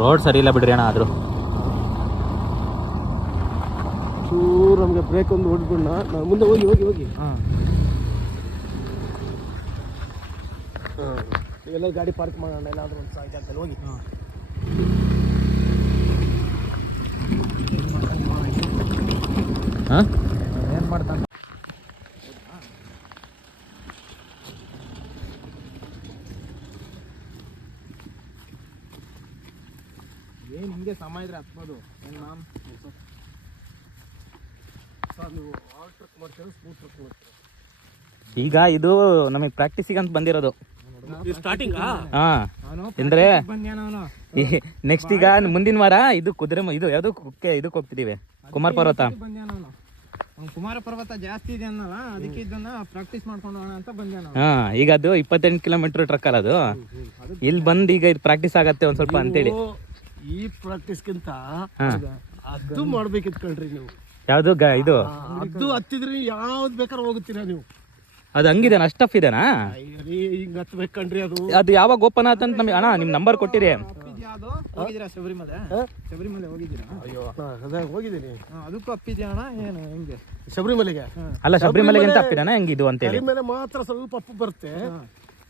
Road ಸರಿ ಇಲ್ಲ ಬಿಡ್ರಿ ಅಣ್ಣ. ಆದರೂ ಚೂರು ನಮಗೆ ಬ್ರೇಕ್ ಒಂದು ಹೊಡ್ಬಿಡೋಣ. ನಾವು ಮುಂದೆ ಹೋಗಿ ಹೋಗಿ ಹೋಗಿ ಹಾಂ ಎಲ್ಲ ಗಾಡಿ ಪಾರ್ಕ್ ಮಾಡೋಣ ಎಲ್ಲಾದ್ರೂ ಒಂದು ಜಾಗದಲ್ಲಿ ಹೋಗಿ. ಹಾಂ ಏನು ಮಾಡ್ತಾನೆ ಏನು ಹಿಂಗೆ ಸಮಯ ಇದ್ರೆ ಹತ್ಬೋದು. ಏನು ಮ್ಯಾಮ್ ಸರ್ ನೀವು ಆಲ್ ಟ್ರಕ್ ಮಾಡ್ತೀರಾ ಸ್ಮೂತ್ ಟ್ರಕ್ ಮಾಡ್ತೀರಾ? ಈಗ ಇದು ನಮಗೆ ಪ್ರಾಕ್ಟೀಸಿಗೆ ಅಂತ ಬಂದಿರೋದು. ಸ್ಟಾರ್ಟಿಂಗ್ ಅಂದ್ರೆ ನೆಕ್ಸ್ಟ್ ಈಗ ಮುಂದಿನ ವಾರ ಇದು ಕುದುರೆ ಇದು ಯಾವುದು ಇದಕ್ಕೆ ಹೋಗ್ತಿದೀವಿ, ಕುಮಾರ ಪರ್ವತ. ಕುಮಾರ ಪರ್ವತ ಜಾಸ್ತಿ ಇದೆ ಅನ್ನಲ್ಲ, ಅದಕ್ಕೆ ಇದನ್ನ ಪ್ರಾಕ್ಟೀಸ್ ಮಾಡ್ಕೊಂಡು ಹೋಗೋಣ ಅಂತ ಬಂದೆ ನಾನು. ಹಾ, ಈಗ ಅದು 28 ಕಿಲೋಮೀಟರ್ ಟ್ರಕ್ ಅಲ್ಲ ಅದು. ಇಲ್ಲಿ ಬಂದು ಈಗ ಇದು ಪ್ರಾಕ್ಟೀಸ್ ಆಗತ್ತೆ ಒಂದ್ ಸ್ವಲ್ಪ ಅಂತೇಳಿ. ಈ ಪ್ರಾಕ್ಟೀಸ್ಗಿಂತ ಅದು ಮಾಡ್ಬೇಕಿತ್ತು ಕಣ್ರಿ ನೀವು. ಯಾವ್ದು ಇದು ಅದು ಹತ್ತಿದ್ರಿ ಯಾವ್ದು ಬೇಕಾದ್ರೆ ಹೋಗುತ್ತೀರಾ ನೀವು. ಅದು ಹಂಗಿದೆ ಅಷ್ಟು ಟಫ್ ಇದೆನಾ? ಹಿಂಗ್ ಹತ್ಬೇಕು ಕಣ್ರಿ. ಅದು ಯಾವಾಗ ಓಪನ್ ಆತ ಅಂತ ನಮಗೆ ಅಣ್ಣ ನಿಮ್ ನಂಬರ್ ಕೊಟ್ಟಿರಿ. ಹೋಗಿದ್ದೀರಾ ಶಬರಿಮಲೆ? ಶಬರಿಮಲೆ ಹೋಗಿದ್ದೀರಾ? ಅಯ್ಯೋ ಅದೇ ಹೋಗಿದ್ದೀನಿ. ಅದಕ್ಕೂ ಅಪ್ಪಿದ್ಯಾ ಅಣ್ಣ? ಏನು ಹೆಂಗೆ ಶಬರಿಮಲೆಗೆ? ಅಲ್ಲ, ಶಬರಿಮಲೆಗೆ ಅಂತ ಅಪ್ಪಿದಾನ ಹೆಂಗೆ ಇದು ಅಂತೇಳಿ? ಕರಿಮಲೆ ಮಾತ್ರ ಸ್ವಲ್ಪ ಅಪ್ಪು ಬರುತ್ತೆ.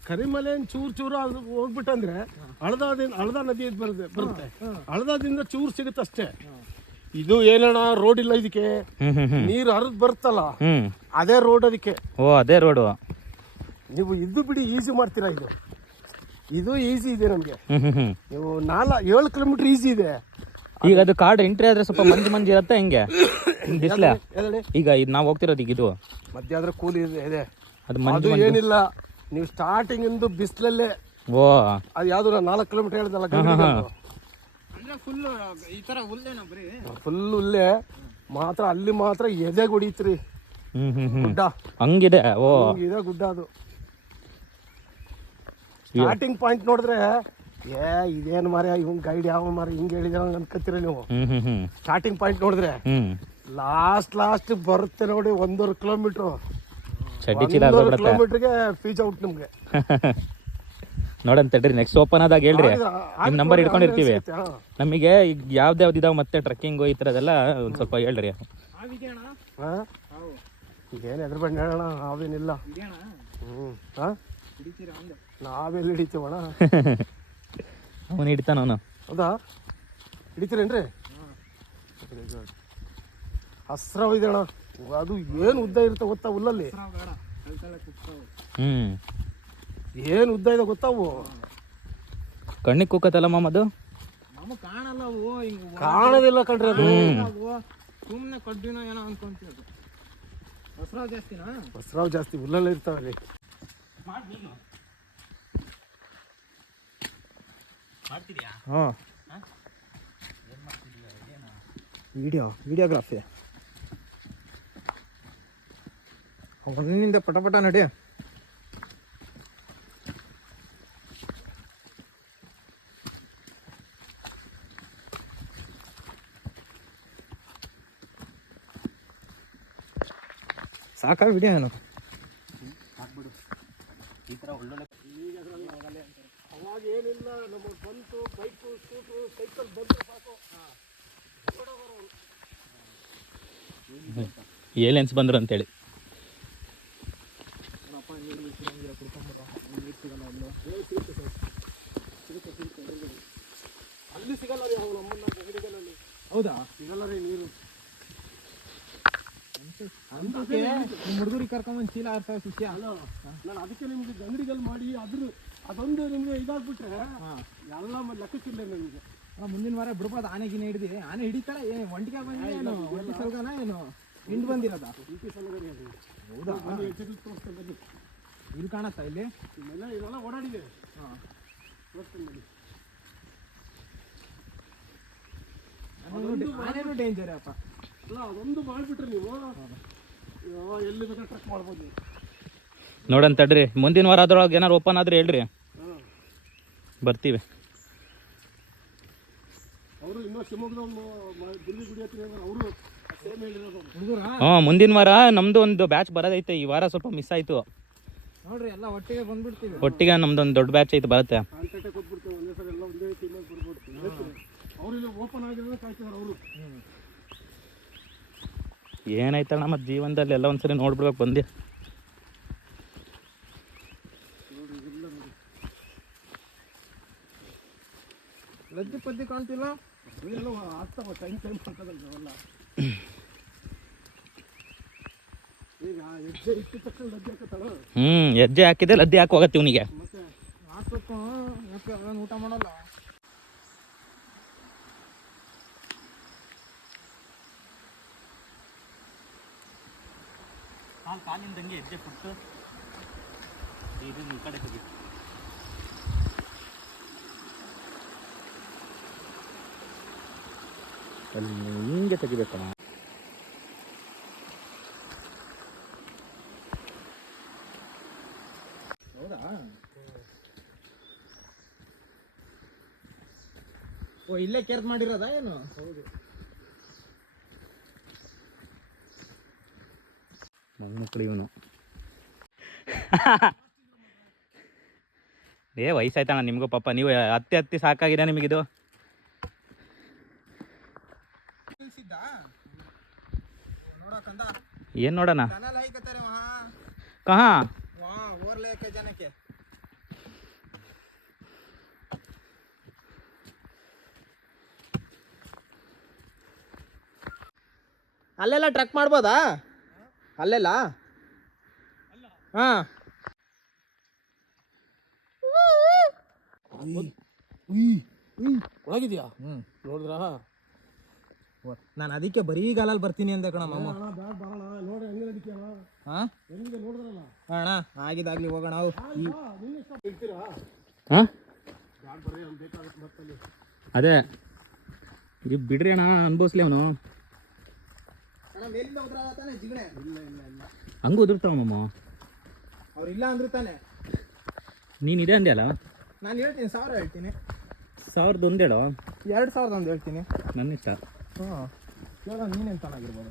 ಕರಿಮಲೆ ಚೂರು ಅದು ಹೋಗ್ಬಿಟ್ಟಂದ್ರೆ ಹಳದ ನದಿ ಬರುತ್ತೆ. ಹಳದಿಂದ ಚೂರು ಸಿಗುತ್ತೆ ಅಷ್ಟೇ. ಇದು ಏನಣ್ಣ ರೋಡ್ ಇಲ್ಲ ಇದಕ್ಕೆ, ನೀರು ಹರಿದ್ ಬರುತ್ತಲ್ಲ ಅದೇ ರೋಡ್ ಅದಕ್ಕೆ. ಓ, ಅದೇ ರೋಡು. ನೀವು ಇದು ಬಿಡಿ ಈಸಿ ಮಾಡ್ತೀರಾ. ಇದು ಈಸಿ ಇದೆ ನಮ್ಗೆ. ನೀವು 7 ಕಿಲೋಮೀಟರ್ ಈಸಿ ಇದೆ. ಈಗ ಅದು ಕಾರ್ಡ್ ಎಂಟ್ರಿ ಆದ್ರೆ ಸ್ವಲ್ಪ ಮಂಜು ಇರತ್ತೆ ಹೆಂಗೆ ಬಿಸ್ಲೆ? ಈಗ ಇದು ನಾವು ಹೋಗ್ತಿರೋದು ಈಗ ಇದು ಮಧ್ಯ ಆದ್ರೆ ಕೂಲಿ ಇದೆ. ಅದು ಏನಿಲ್ಲ, ನೀವು ಸ್ಟಾರ್ಟಿಂಗ್ ಇಂದು ಬಿಸ್ಲಲ್ಲೇ. ಓ, ಅದು ಯಾವ್ದು 4 ಕಿಲೋಮೀಟರ್ ಹೇಳಿದಲ್ಲ, ಫುಲ್ ಹುಲ್ಲೆ ಮಾತ್ರ. ಅಲ್ಲಿ ಮಾತ್ರ ಎದೆ ಹೊಡೀತ್ರಿ ಗುಡ್ಡ ಹಂಗಿದೆ. ಓ, ಇದೆ ಗುಡ್ಡ. ಅದು ಸ್ಟಾರ್ಟಿಂಗ್ ಪಾಯಿಂಟ್ ನೋಡಿದ್ರೆ ಇದೇನು ಮಾರ ಇವ್ ಗೈಡ್ ಯಾವ ಮಾರ ಹಿಂಗೆ ಹೇಳಿದ ಅನ್ಕತ್ತೀರ ನೀವು. ಸ್ಟಾರ್ಟಿಂಗ್ ಪಾಯಿಂಟ್ ನೋಡಿದ್ರೆ ಲಾಸ್ಟ್ ಬರುತ್ತೆ ನೋಡಿ 1.5 ಕಿಲೋಮೀಟರ್. 1.5 ಕಿಲೋಮೀಟರ್ಗೆ ಫೀಸ್ ಔಟ್ ನಿಮ್ಗೆ. ನೋಡಂತ ತಡ್ರಿ, ನೆಕ್ಸ್ಟ್ ಓಪನ್ ಆದಾಗ ಹೇಳ್ರಿ, ನಿಮ್ ನಂಬರ್ ಇಟ್ಕೊಂಡಿರ್ತೀವಿ. ನಮಗೆ ಈಗ ಯಾವ್ದು ಇದಾವ ಮತ್ತೆ ಟ್ರೆಕ್ಕಿಂಗ್ ಈ ಥರದೆಲ್ಲ ಒಂದು ಸ್ವಲ್ಪ ಹೇಳ್ರಿ. ಏನು ಎದ್ರ ಬಂದು ಹೇಳೋಣ, ನಾವೇನಿಲ್ಲ. ನಾವೆಲ್ಲಿ ಹಿಡಿತೀವಣ? ಅವನು ಹಿಡಿತಾನ ಅವನು. ಹೌದಾ, ಹಿಡಿತೀರೇನ್ರಿ? ಹಸ್ರಾವ್ ಇದೆ ಅಣ್ಣ. ಅದು ಏನು ಉದ್ದ ಇರುತ್ತೆ ಗೊತ್ತಾ ಹುಲ್ಲಲ್ಲಿ? ಏನು ಉದ್ದ ಇದೆ ಗೊತ್ತಾವು? ಕಣ್ಣಿಗೆ ಕುಕ್ಕತ್ತಲ್ಲ ಮಾಮದು. ಕಾಣೋದಿಲ್ಲ ಕಣ್ರಿ ಅದು. ಸುಮ್ಮನೆ ಕಡ್ಡಿನ ಏನೋ ಅನ್ಕೊಂತೀವಿ. ಹಸ್ರಾವ್ ಜಾಸ್ತಿ ಹುಲ್ಲಲ್ಲೇ ಇರ್ತಾವಲ್ಲಿ. ಹಾಂ, ವಿಡಿಯೋಗ್ರಾಫಿ ಒಂದಿನಿಂದ ಪಟ ನಡಿ. ಸಾಕ ವಿಡಿಯೋ ಏನು? ಅವಾಗ ಏನಿಲ್ಲ, ನಮಗೆ ಬಂತು ಬೈಕು ಸ್ಕೂಟ್ರು ಸೈಕಲ್ ಬಂತು ಸಾಕು. ಏಲಿಯನ್ಸ್ ಬಂದ್ರು ಅಂತೇಳಿ. ಅಲ್ಲಿ ಸಿಗಲ್ಲ ರೀ ನಮ್ಮನ್ನ ಗಡಿಗಳಲ್ಲಿ. ಹೌದಾ? ಸಿಗಲ್ಲ ರೀ ನೀರು. ಹುಡುಗರಿಗೆ ಕರ್ಕೊಂಬಂದು ಚೀಲ ಆರ್ತಾವ ಶಿಷ್ಯ. ನಾನು ಅದಕ್ಕೆ ನಿಮ್ಗೆ ಗಂಗಡಿಗಲ್ಲಿ ಮಾಡಿ ಅದೊಂದು ನಿಮ್ಗೆ ಇದಾಗ್ಬಿಟ್ರೆ ಎಲ್ಲ ಲೆಕ್ಕಕ್ಕಿಲ್ಲ ನಿಮಗೆ. ಮುಂದಿನ ವಾರ ಬಿಡ್ಬೋದು. ಆನೆಗಿನ ಹಿಡಿದು ಆನೆ ಹಿಡಿತಾರ. ಒಂಟಿಗೆ ಬಂದ್ರೆ ಏನು ಒಂಟಿ ಸಲ್ಗನ ಏನು ಹಿಂಡು ಬಂದಿರೋದ? ಹೌದಾ? ಇಲ್ಲಿ ಕಾಣತ್ತಾ? ಇಲ್ಲಿ ಇದೆಲ್ಲ ಓಡಾಡಿದೆ. ಆನೇನು ಡೇಂಜರ್ ಅಪ್ಪ. ಅಲ್ಲ, ಅದೊಂದು ಮಾಡಿಬಿಟ್ರೆ ನೀವು ಎಲ್ಲಿ ಬೇಕಾದ್ರೆ ಟ್ರಕ್ ಮಾಡ್ಬೋದು. ನೋಡಂತ ತಡ್ರಿ, ಮುಂದಿನ ವಾರ ಅದ್ರೊಳಗೆ ಏನಾರು ಓಪನ್ ಆದ್ರೆ ಹೇಳ್ರಿ, ಬರ್ತೀವಿ. ಅವರು ಇನ್ನೂ ಶಿವಮೊಗ್ಗದ ಗುಡಿ ಹತ್ರ ಅವರು ಸೇಮ್ ಹೇಳಿರೋದು. ಮುಂದಿನ ವಾರ ನಮ್ದು ಒಂದು ಬ್ಯಾಚ್ ಬರೋದೈತೆ. ಈ ವಾರ ಸ್ವಲ್ಪ ಮಿಸ್ ಆಯ್ತು ನೋಡ್ರಿ. ಎಲ್ಲ ಒಟ್ಟಿಗೆ ಬಂದ್ಬಿಡ್ತೀವಿ. ಒಟ್ಟಿಗೆ ನಮ್ದು ಒಂದು ದೊಡ್ಡ ಬ್ಯಾಚ್ ಐತೆ, ಬರುತ್ತೆ. ಕಾಂಟ್ಯಾಕ್ಟ್ ಕೊಟ್ಬಿಡ್ತೀವಿ ಒಂದೇ ಸಲ, ಎಲ್ಲ ಒಂದೇ ಟೀಮಲ್ಲಿ ಬರ್ಬಿಡ್ತೀವಿ. ಏನಾಯ್ತಣ್ಣ ಮತ್ತು ಜೀವನದಲ್ಲಿ ಎಲ್ಲ ಒಂದ್ಸರಿ ನೋಡ್ಬಿಡ್ಬೇಕು ಬಂದು. ಲದ್ದಿ ಪದ್ದಿ ಕಾಣ್ತಿಲ್ಲ. ಆಗ್ತಾವ ಟೈಮ್ ಹಾಕೋದಲ್ಲ. ಈಗ ಹೆಜ್ಜೆ ಇಟ್ಟಿದ ತಕ್ಷಣ ಲದ್ದಿ ಹಾಕತ್ತಲ್ಲ. ಹೆಜ್ಜೆ ಹಾಕಿದೆ ಲದ್ದಿ ಹಾಕಿ ಹೋಗತ್ತೆ ಇವನಿಗೆ. ಮತ್ತೆ ಹಾಕ್ಬೇಕು ಅವನು ಊಟ ಮಾಡಲ್ಲ. ಕಾಲಿಂದಂಗೆ ಹೆಜ್ಜೆ ಫುಟ್ಟು ಇದು ಈ ಕಡೆ ತೆಗಿ. ಅಲ್ಲಿ ಹಿಂಗೆ ತೆಗಿಬೇಕಣ್ಣ. ಹೌದಾ? ಓ ಇಲ್ಲೇ ಕೇರ್ ಮಾಡಿರೋದಾ ಏನು? ಹೌದು. ಮಕ್ಕಳು ಇವನು. ವಯಸ್ಸಾಯ್ತಣ್ಣ ನಿಮಗೂ ಪಾಪ, ನೀವು ಹತ್ತಿ ಸಾಕಾಗಿದೆ ನಿಮಗಿದು. ಏನು ನೋಡೋಣ ಕಹಾ ಜನಕ್ಕೆ ಅಲ್ಲೆಲ್ಲ ಟ್ರಕ್ ಮಾಡ್ಬೋದಾ? ಅಲ್ಲೆಲ್ಲ ಹಾ ಒಳಗಿದ್ಯಾ? ನೋಡಿದ್ರಾ? ನಾನು ಅದಕ್ಕೆ ಬರೀ ಗಾಲಲ್ಲಿ ಬರ್ತೀನಿ ಅಂದೆ ಕಣ ಮಾಮ. ನೋಡಿ ಹೆಂಗೆ ನಡೀತೀಯಲ್ಲ. ಹಾ ಹೆಂಗೆ ನೋಡಿದ್ರಲ್ಲ ಅಣ್ಣ ಆಗಿದಾಗ್ಲಿ ಹೋಗೋಣ. ನಾವು ಇರ್ತೀರಾ? ಹಾಂ ಬ್ಯಾಡ್ ಬರ್ರಿ ಅವ್ನು ಬೇಕಾಗುತ್ತೆ ಮತ್ತಲ್ಲಿ. ಅದೇ ಈಗ ಬಿಡ್ರಿ ಅಣ್ಣ, ಅನ್ಭವಿಸ್ಲಿ ಅವನು. ಮೇಲಿಂದ ಉದ್ರಾಗತ್ತಾನೆ ಜಿಗಣೆ. ಇಲ್ಲ ಇಲ್ಲ ಇಲ್ಲ ಹಂಗೂ ಉದುರ್ತಾವಮ್ಮ. ಅವ್ರು ಇಲ್ಲ ಅಂದ್ರು ತಾನೆ. ನೀನು ಇದೆ ಅಂದೆ ಅಲ್ಲ. ನಾನು ಹೇಳ್ತೀನಿ 1000 ಹೇಳ್ತೀನಿ. 1001 ಹೇಳೋ. 2000 ಹೇಳ್ತೀನಿ. ನನ್ನ ಇಷ್ಟ. ಹಾಂ ಕೇಳ ನೀನೇನು ಚೆನ್ನಾಗಿರ್ಬೋದು.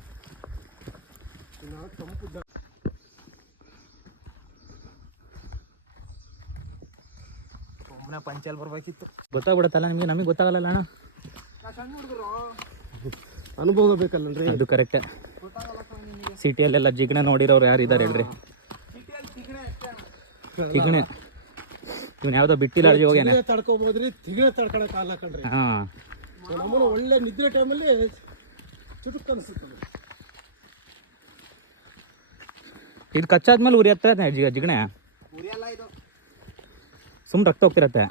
ಸುಮ್ಮನೆ ಪಂಚಲ್ಲಿ ಬರ್ಬೇಕಿತ್ತು. ಗೊತ್ತಾಗ್ಬಿಡತ್ತಲ್ಲ ನಿಮಗೆ, ನಮಗೆ ಗೊತ್ತಾಗಲ್ಲ ಅಣ್ಣ. ಸಣ್ಣ ಹುಡುಗರು ಅನುಭವ ಬೇಕಲ್ಲನ್ರಿ. ಅದು ಕರೆಕ್ಟೇ. ಸಿಟಿಯಲ್ಲೆಲ್ಲ ಜಿಗಣೆ ನೋಡಿರೋರು ಯಾರು ಇದ್ದಾರೆ ಹೇಳ್ರಿ? ಜಿಗಣೆ ಇವನು ಯಾವುದೋ ಬಿಟ್ಟಿಲ್ಲ ಅರ್ಜಿ ಹೋಗ್ಯಾನೆ. ತಡ್ಕೋಬೋದ್ರಿ, ತಿಗಣೆ ತಡ್ಕೊಳಕ್ ಆಗಲ್ಲ ಕಣ್ರಿ. ಹಾಂ ನಮ್ಮನ್ನ ಒಳ್ಳೆ ನಿದ್ರೆ ಟೈಮಲ್ಲಿ ಚುಟುಕ್ ಅನಿಸುತ್ತದೆ. ಇದು ಕಚ್ಚಾದ್ಮೇಲೆ ಉರಿಯತ್ತೆ ಜಿಗಣೆ. ಉರಿಯಲ್ಲ ಇದು, ಸುಮ್ಮನೆ ರಕ್ತ ಹೋಗ್ತಿರತ್ತೆ.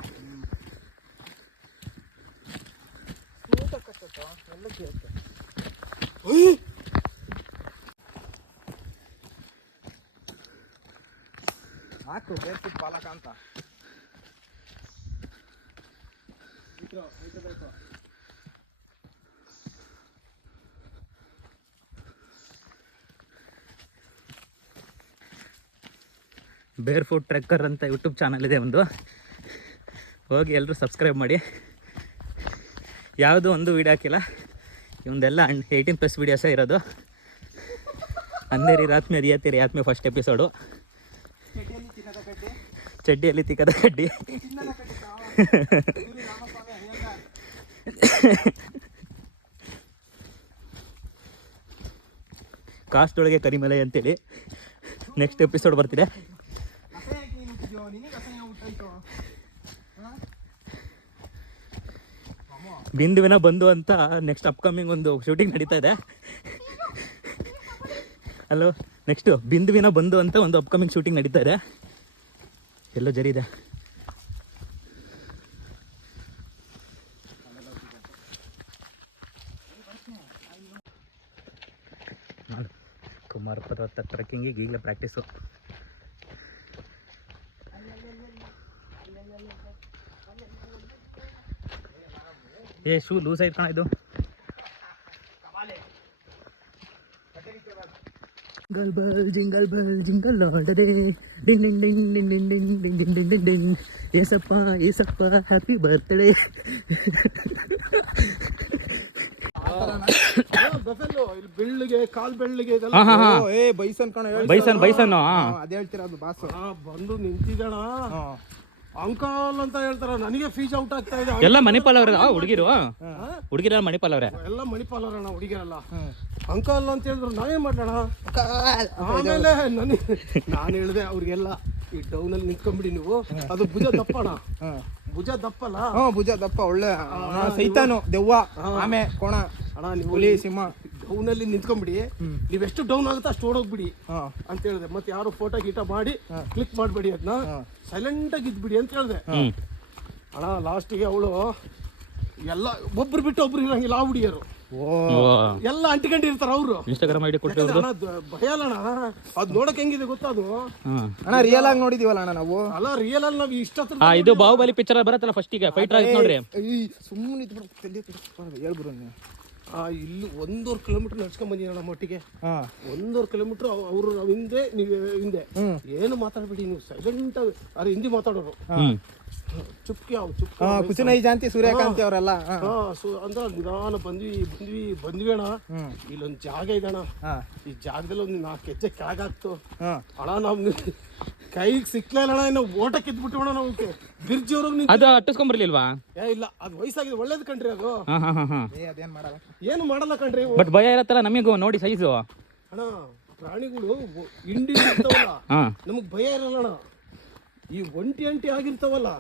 ಹಾಕು ಬೇರ್ಫುಟ್ ಪಾಲಕ ಅಂತ. ಬೇರ್ ಫುಟ್ ಟ್ರೆಕ್ಕರ್ ಅಂತ ಯೂಟ್ಯೂಬ್ ಚಾನಲ್ ಇದೆ ಒಂದು, ಹೋಗಿ ಎಲ್ಲರೂ ಸಬ್ಸ್ಕ್ರೈಬ್ ಮಾಡಿ. ಯಾವುದೂ ಒಂದು ವೀಡಿಯೋ ಹಾಕಿಲ್ಲ, ಇವಂದೆಲ್ಲ 18+ ವೀಡಿಯೋಸೇ ಇರೋದು. Andheri ರಾತ್ಮೆ ಅರಿಯತ್ತೀರಿ ಆತ್ಮೆ first episode. ಚಡ್ಡಿಯಲ್ಲಿ ತಿಕ್ಕದ ಕಡ್ಡಿ. ಕಾಸ್ಟೊಳಗೆ ಕರಿಮಲೆ ಅಂತೇಳಿ ನೆಕ್ಸ್ಟ್ ಎಪಿಸೋಡ್ ಬರ್ತಿದೆ. ಬಿಂದುವಿನ ಬಂದು ಅಂತ ನೆಕ್ಸ್ಟ್ ಅಪ್ಕಮಿಂಗ್ ಒಂದು ಶೂಟಿಂಗ್ ನಡೀತಾ ಇದೆ. ಹಲೋ, ನೆಕ್ಸ್ಟು ಬಿಂದುವಿನ ಬಂದು ಅಂತ ಒಂದು ಅಪ್ಕಮಿಂಗ್ ಶೂಟಿಂಗ್ ನಡೀತಾ ಇದೆ. ಎಲ್ಲೋ ಜರಿ ಇದೆ. ಕುಮಾರ ಪರ್ವತ ಟ್ರೆಕ್ಕಿಂಗಿಗೆ ಈಗಲೇ ಪ್ರಾಕ್ಟೀಸು. ಶೂ ಲೂಸ್ ಆಯ್ತು ಕಣ ಇದು. Jingle bell jingle all day ding ding ding ding ding ding ding ding ding ding ding. ಏಸಪ್ಪ ಏಸಪ್ಪ ಹ್ಯಾಪಿ ಬರ್ತ್ಡೇ. ಬೆಳ್ಳಿಗೆ ಕಾಲ್ ಬೆಳ್ಳಿಗೆ ಬೈಸನ್ ಕಣ, ಬೈಸನ್ ಅದೇ ಹೇಳ್ತಿರೋದು ಬಾಸು. ಬಂದು ನಿಂತಿದ್ದಣ. ಅಂಕಲ್ ಅಂತ ಹೇಳ್ತಾರ, ನನಗೆ ಫೀಸ್ ಔಟ್ ಆಗ್ತಾ ಇದೆ. ಎಲ್ಲ ಮಣಿಪಾಲ್ ಅವ್ರ ಹುಡುಗಿರು ಹುಡುಗಿರ ಮಣಿಪಾಲ್ ಅವ್ರೆ. ಎಲ್ಲ ಮಣಿಪಾಲ್ ಅವರಣ್ಣ ಹುಡುಗಿರಲ್ಲ. ಅಂಕಲ್ ಅಂತ ಹೇಳಿದ್ರು ನಾವೇನ್ ಮಾಡೋಣ. ಆಮೇಲೆ ನಾನು ಹೇಳಿದೆ ಅವ್ರಿಗೆಲ್ಲ, ಈ ಡೌನ್ ಅಲ್ಲಿ ನಿಂತ್ಕೊಂಡ್ಬಿಡಿ ನೀವು, ಅದು ಭುಜ ದಪ್ಪಣ, ಭುಜ ದಪ್ಪಲ್ಲ. ಭುಜ ದಪ್ಪ ಒಳ್ಳೆ ಸೈತಾನು ದೆವ್ವ ಆಮೆ ಕೋಣ ಅಣ್ಣ ನೀವು ಹುಲಿ ಸಿಂಹ ಡೌನ್ ಅಲ್ಲಿ ನಿಂತ್ಕೊಂಡ್ಬಿಡಿ, ನೀವೆಷ್ಟು ಡೌನ್ ಆಗುತ್ತೋ ಅಷ್ಟು ಓಡೋಗ್ಬಿಡಿ ಅಂತ ಹೇಳಿದೆ. ಮತ್ತೆ ಯಾರು ಫೋಟೋ ಗೀಟ ಮಾಡಿ ಕ್ಲಿಕ್ ಮಾಡ್ಬೇಡಿ, ಅದನ್ನ ಸೈಲೆಂಟ್ ಆಗಿ ಇದ್ಬಿಡಿ ಅಂತ ಹೇಳಿದೆ. ಅಣ್ಣ ಲಾಸ್ಟಿಗೆ ಅವಳು ಎಲ್ಲ ಒಬ್ರು ಬಿಟ್ಟು ಒಬ್ರು ಇರಂಗಿಲ್ಲ, ಆ ಹುಡುಗಿಯರು ಎಲ್ಲ ಅಂಟಿಕೊಂಡಿರ್ತಾರ ಅವರು. ಇನ್ಸ್ಟಾಗ್ರಾಮ್ ಐಡಿ ಕೊಟ್ಟು ಭಯ ಅಲ್ಲಣ್ಣ, ಅದ್ ನೋಡಕ್ ಹೆಂಗಿದೆ ಗೊತ್ತಾ ಅದು. ಅಣ್ಣ ರಿಯಲ್ ಆಗಿ ನೋಡಿದೀವಲ್ಲ ಅಣ್ಣ ನಾವು. ಅಲ್ಲ ರಿಯಲ್ ಅಲ್ಲಿ ನಾವು ಇಷ್ಟ ಇದು ಬಾಹುಬಲಿ ಪಿಕ್ಚರ್ ಬರತ್ತಲ್ಲ ಫಸ್ಟ್ ಗೆ ಫೈಟರ್ ಆಯ್ತು ನೋಡ್ರಿ. ಸುಮ್ಮನೆ ಹೇಳ್ಬಿಡು ನೀವು. ಇಲ್ಲಿ 1.5 ಕಿಲೋಮೀಟರ್ ನಡ್ಸ್ಕೊಂಡ್ ಬಂದಿರೋಣ ಮಟ್ಟಿಗೆ. 1.5 ಕಿಲೋಮೀಟರ್ ಅವ್ರು ಹಿಂದೆ, ನೀವು ಹಿಂದೆ. ಏನು ಮಾತಾಡ್ಬೇಡಿ ನೀವು, ಸೈಲೆಂಟ್. ಅರೆ ಹಿಂದಿ ಮಾತಾಡೋರು, ಚುಪ್ಕಿ ಅವ್ ಚುಪ್. ಕುಚನೈ ಜಾಂತಿ ಸೂರ್ಯಕಾಂತಿ ಅವರೆಲ್ಲ ಅಂದ್ರ ನಿಧಾನ ಬಂದ್ವಿ ಅಣ್ಣ. ಇಲ್ಲೊಂದ್ ಜಾಗ ಇದೆ ಅಣ್ಣ, ಈ ಜಾಗದಲ್ಲಿ ಒಂದು 4 ಹೆಜ್ಜೆ ಕೆಳಗಾಗ್ತು ಅಣ್ಣ. ನಾವ್ ಕೈಗೆ ಸಿಕ್ಲೇ ಇಲ್ಲ ಅಣ್ಣ, ಇನ್ನು ಓಟಕ್ಕೆ ಇದ್ಬಿಟ್ಟು ಅಣ್ಣ. ನಾವು ಗಿರ್ಜಿ ಅವ್ರಿಗೆ ಅದು ಅಟ್ಟಿಸ್ಕೊಂಡ್ ಬರ್ಲಿಲ್ವಾ? ಇಲ್ಲ, ಅದು ವಯಸ್ಸಾಗಿದೆ, ಒಳ್ಳೇದು ಕಣ್ರಿ ಅದು. ಅದೇನ್ ಮಾಡಲ್ಲ, ಏನು ಮಾಡಲ್ಲ ಕಣ್ರಿ. ಬಟ್ ಭಯ ಇರತ್ತಲ್ಲ ನಮಗೂ ನೋಡಿ ಸೈಜು. ಅಣ್ಣ ಪ್ರಾಣಿಗಳು ಇಂಡಿ ಇರ್ತಾವಲ್ಲ, ನಮಗ್ ಭಯ ಇರಲ್ಲ ಅಣ್ಣ. ಈ ಒಂಟಿ ಆಗಿರ್ತಾವಲ್ಲ,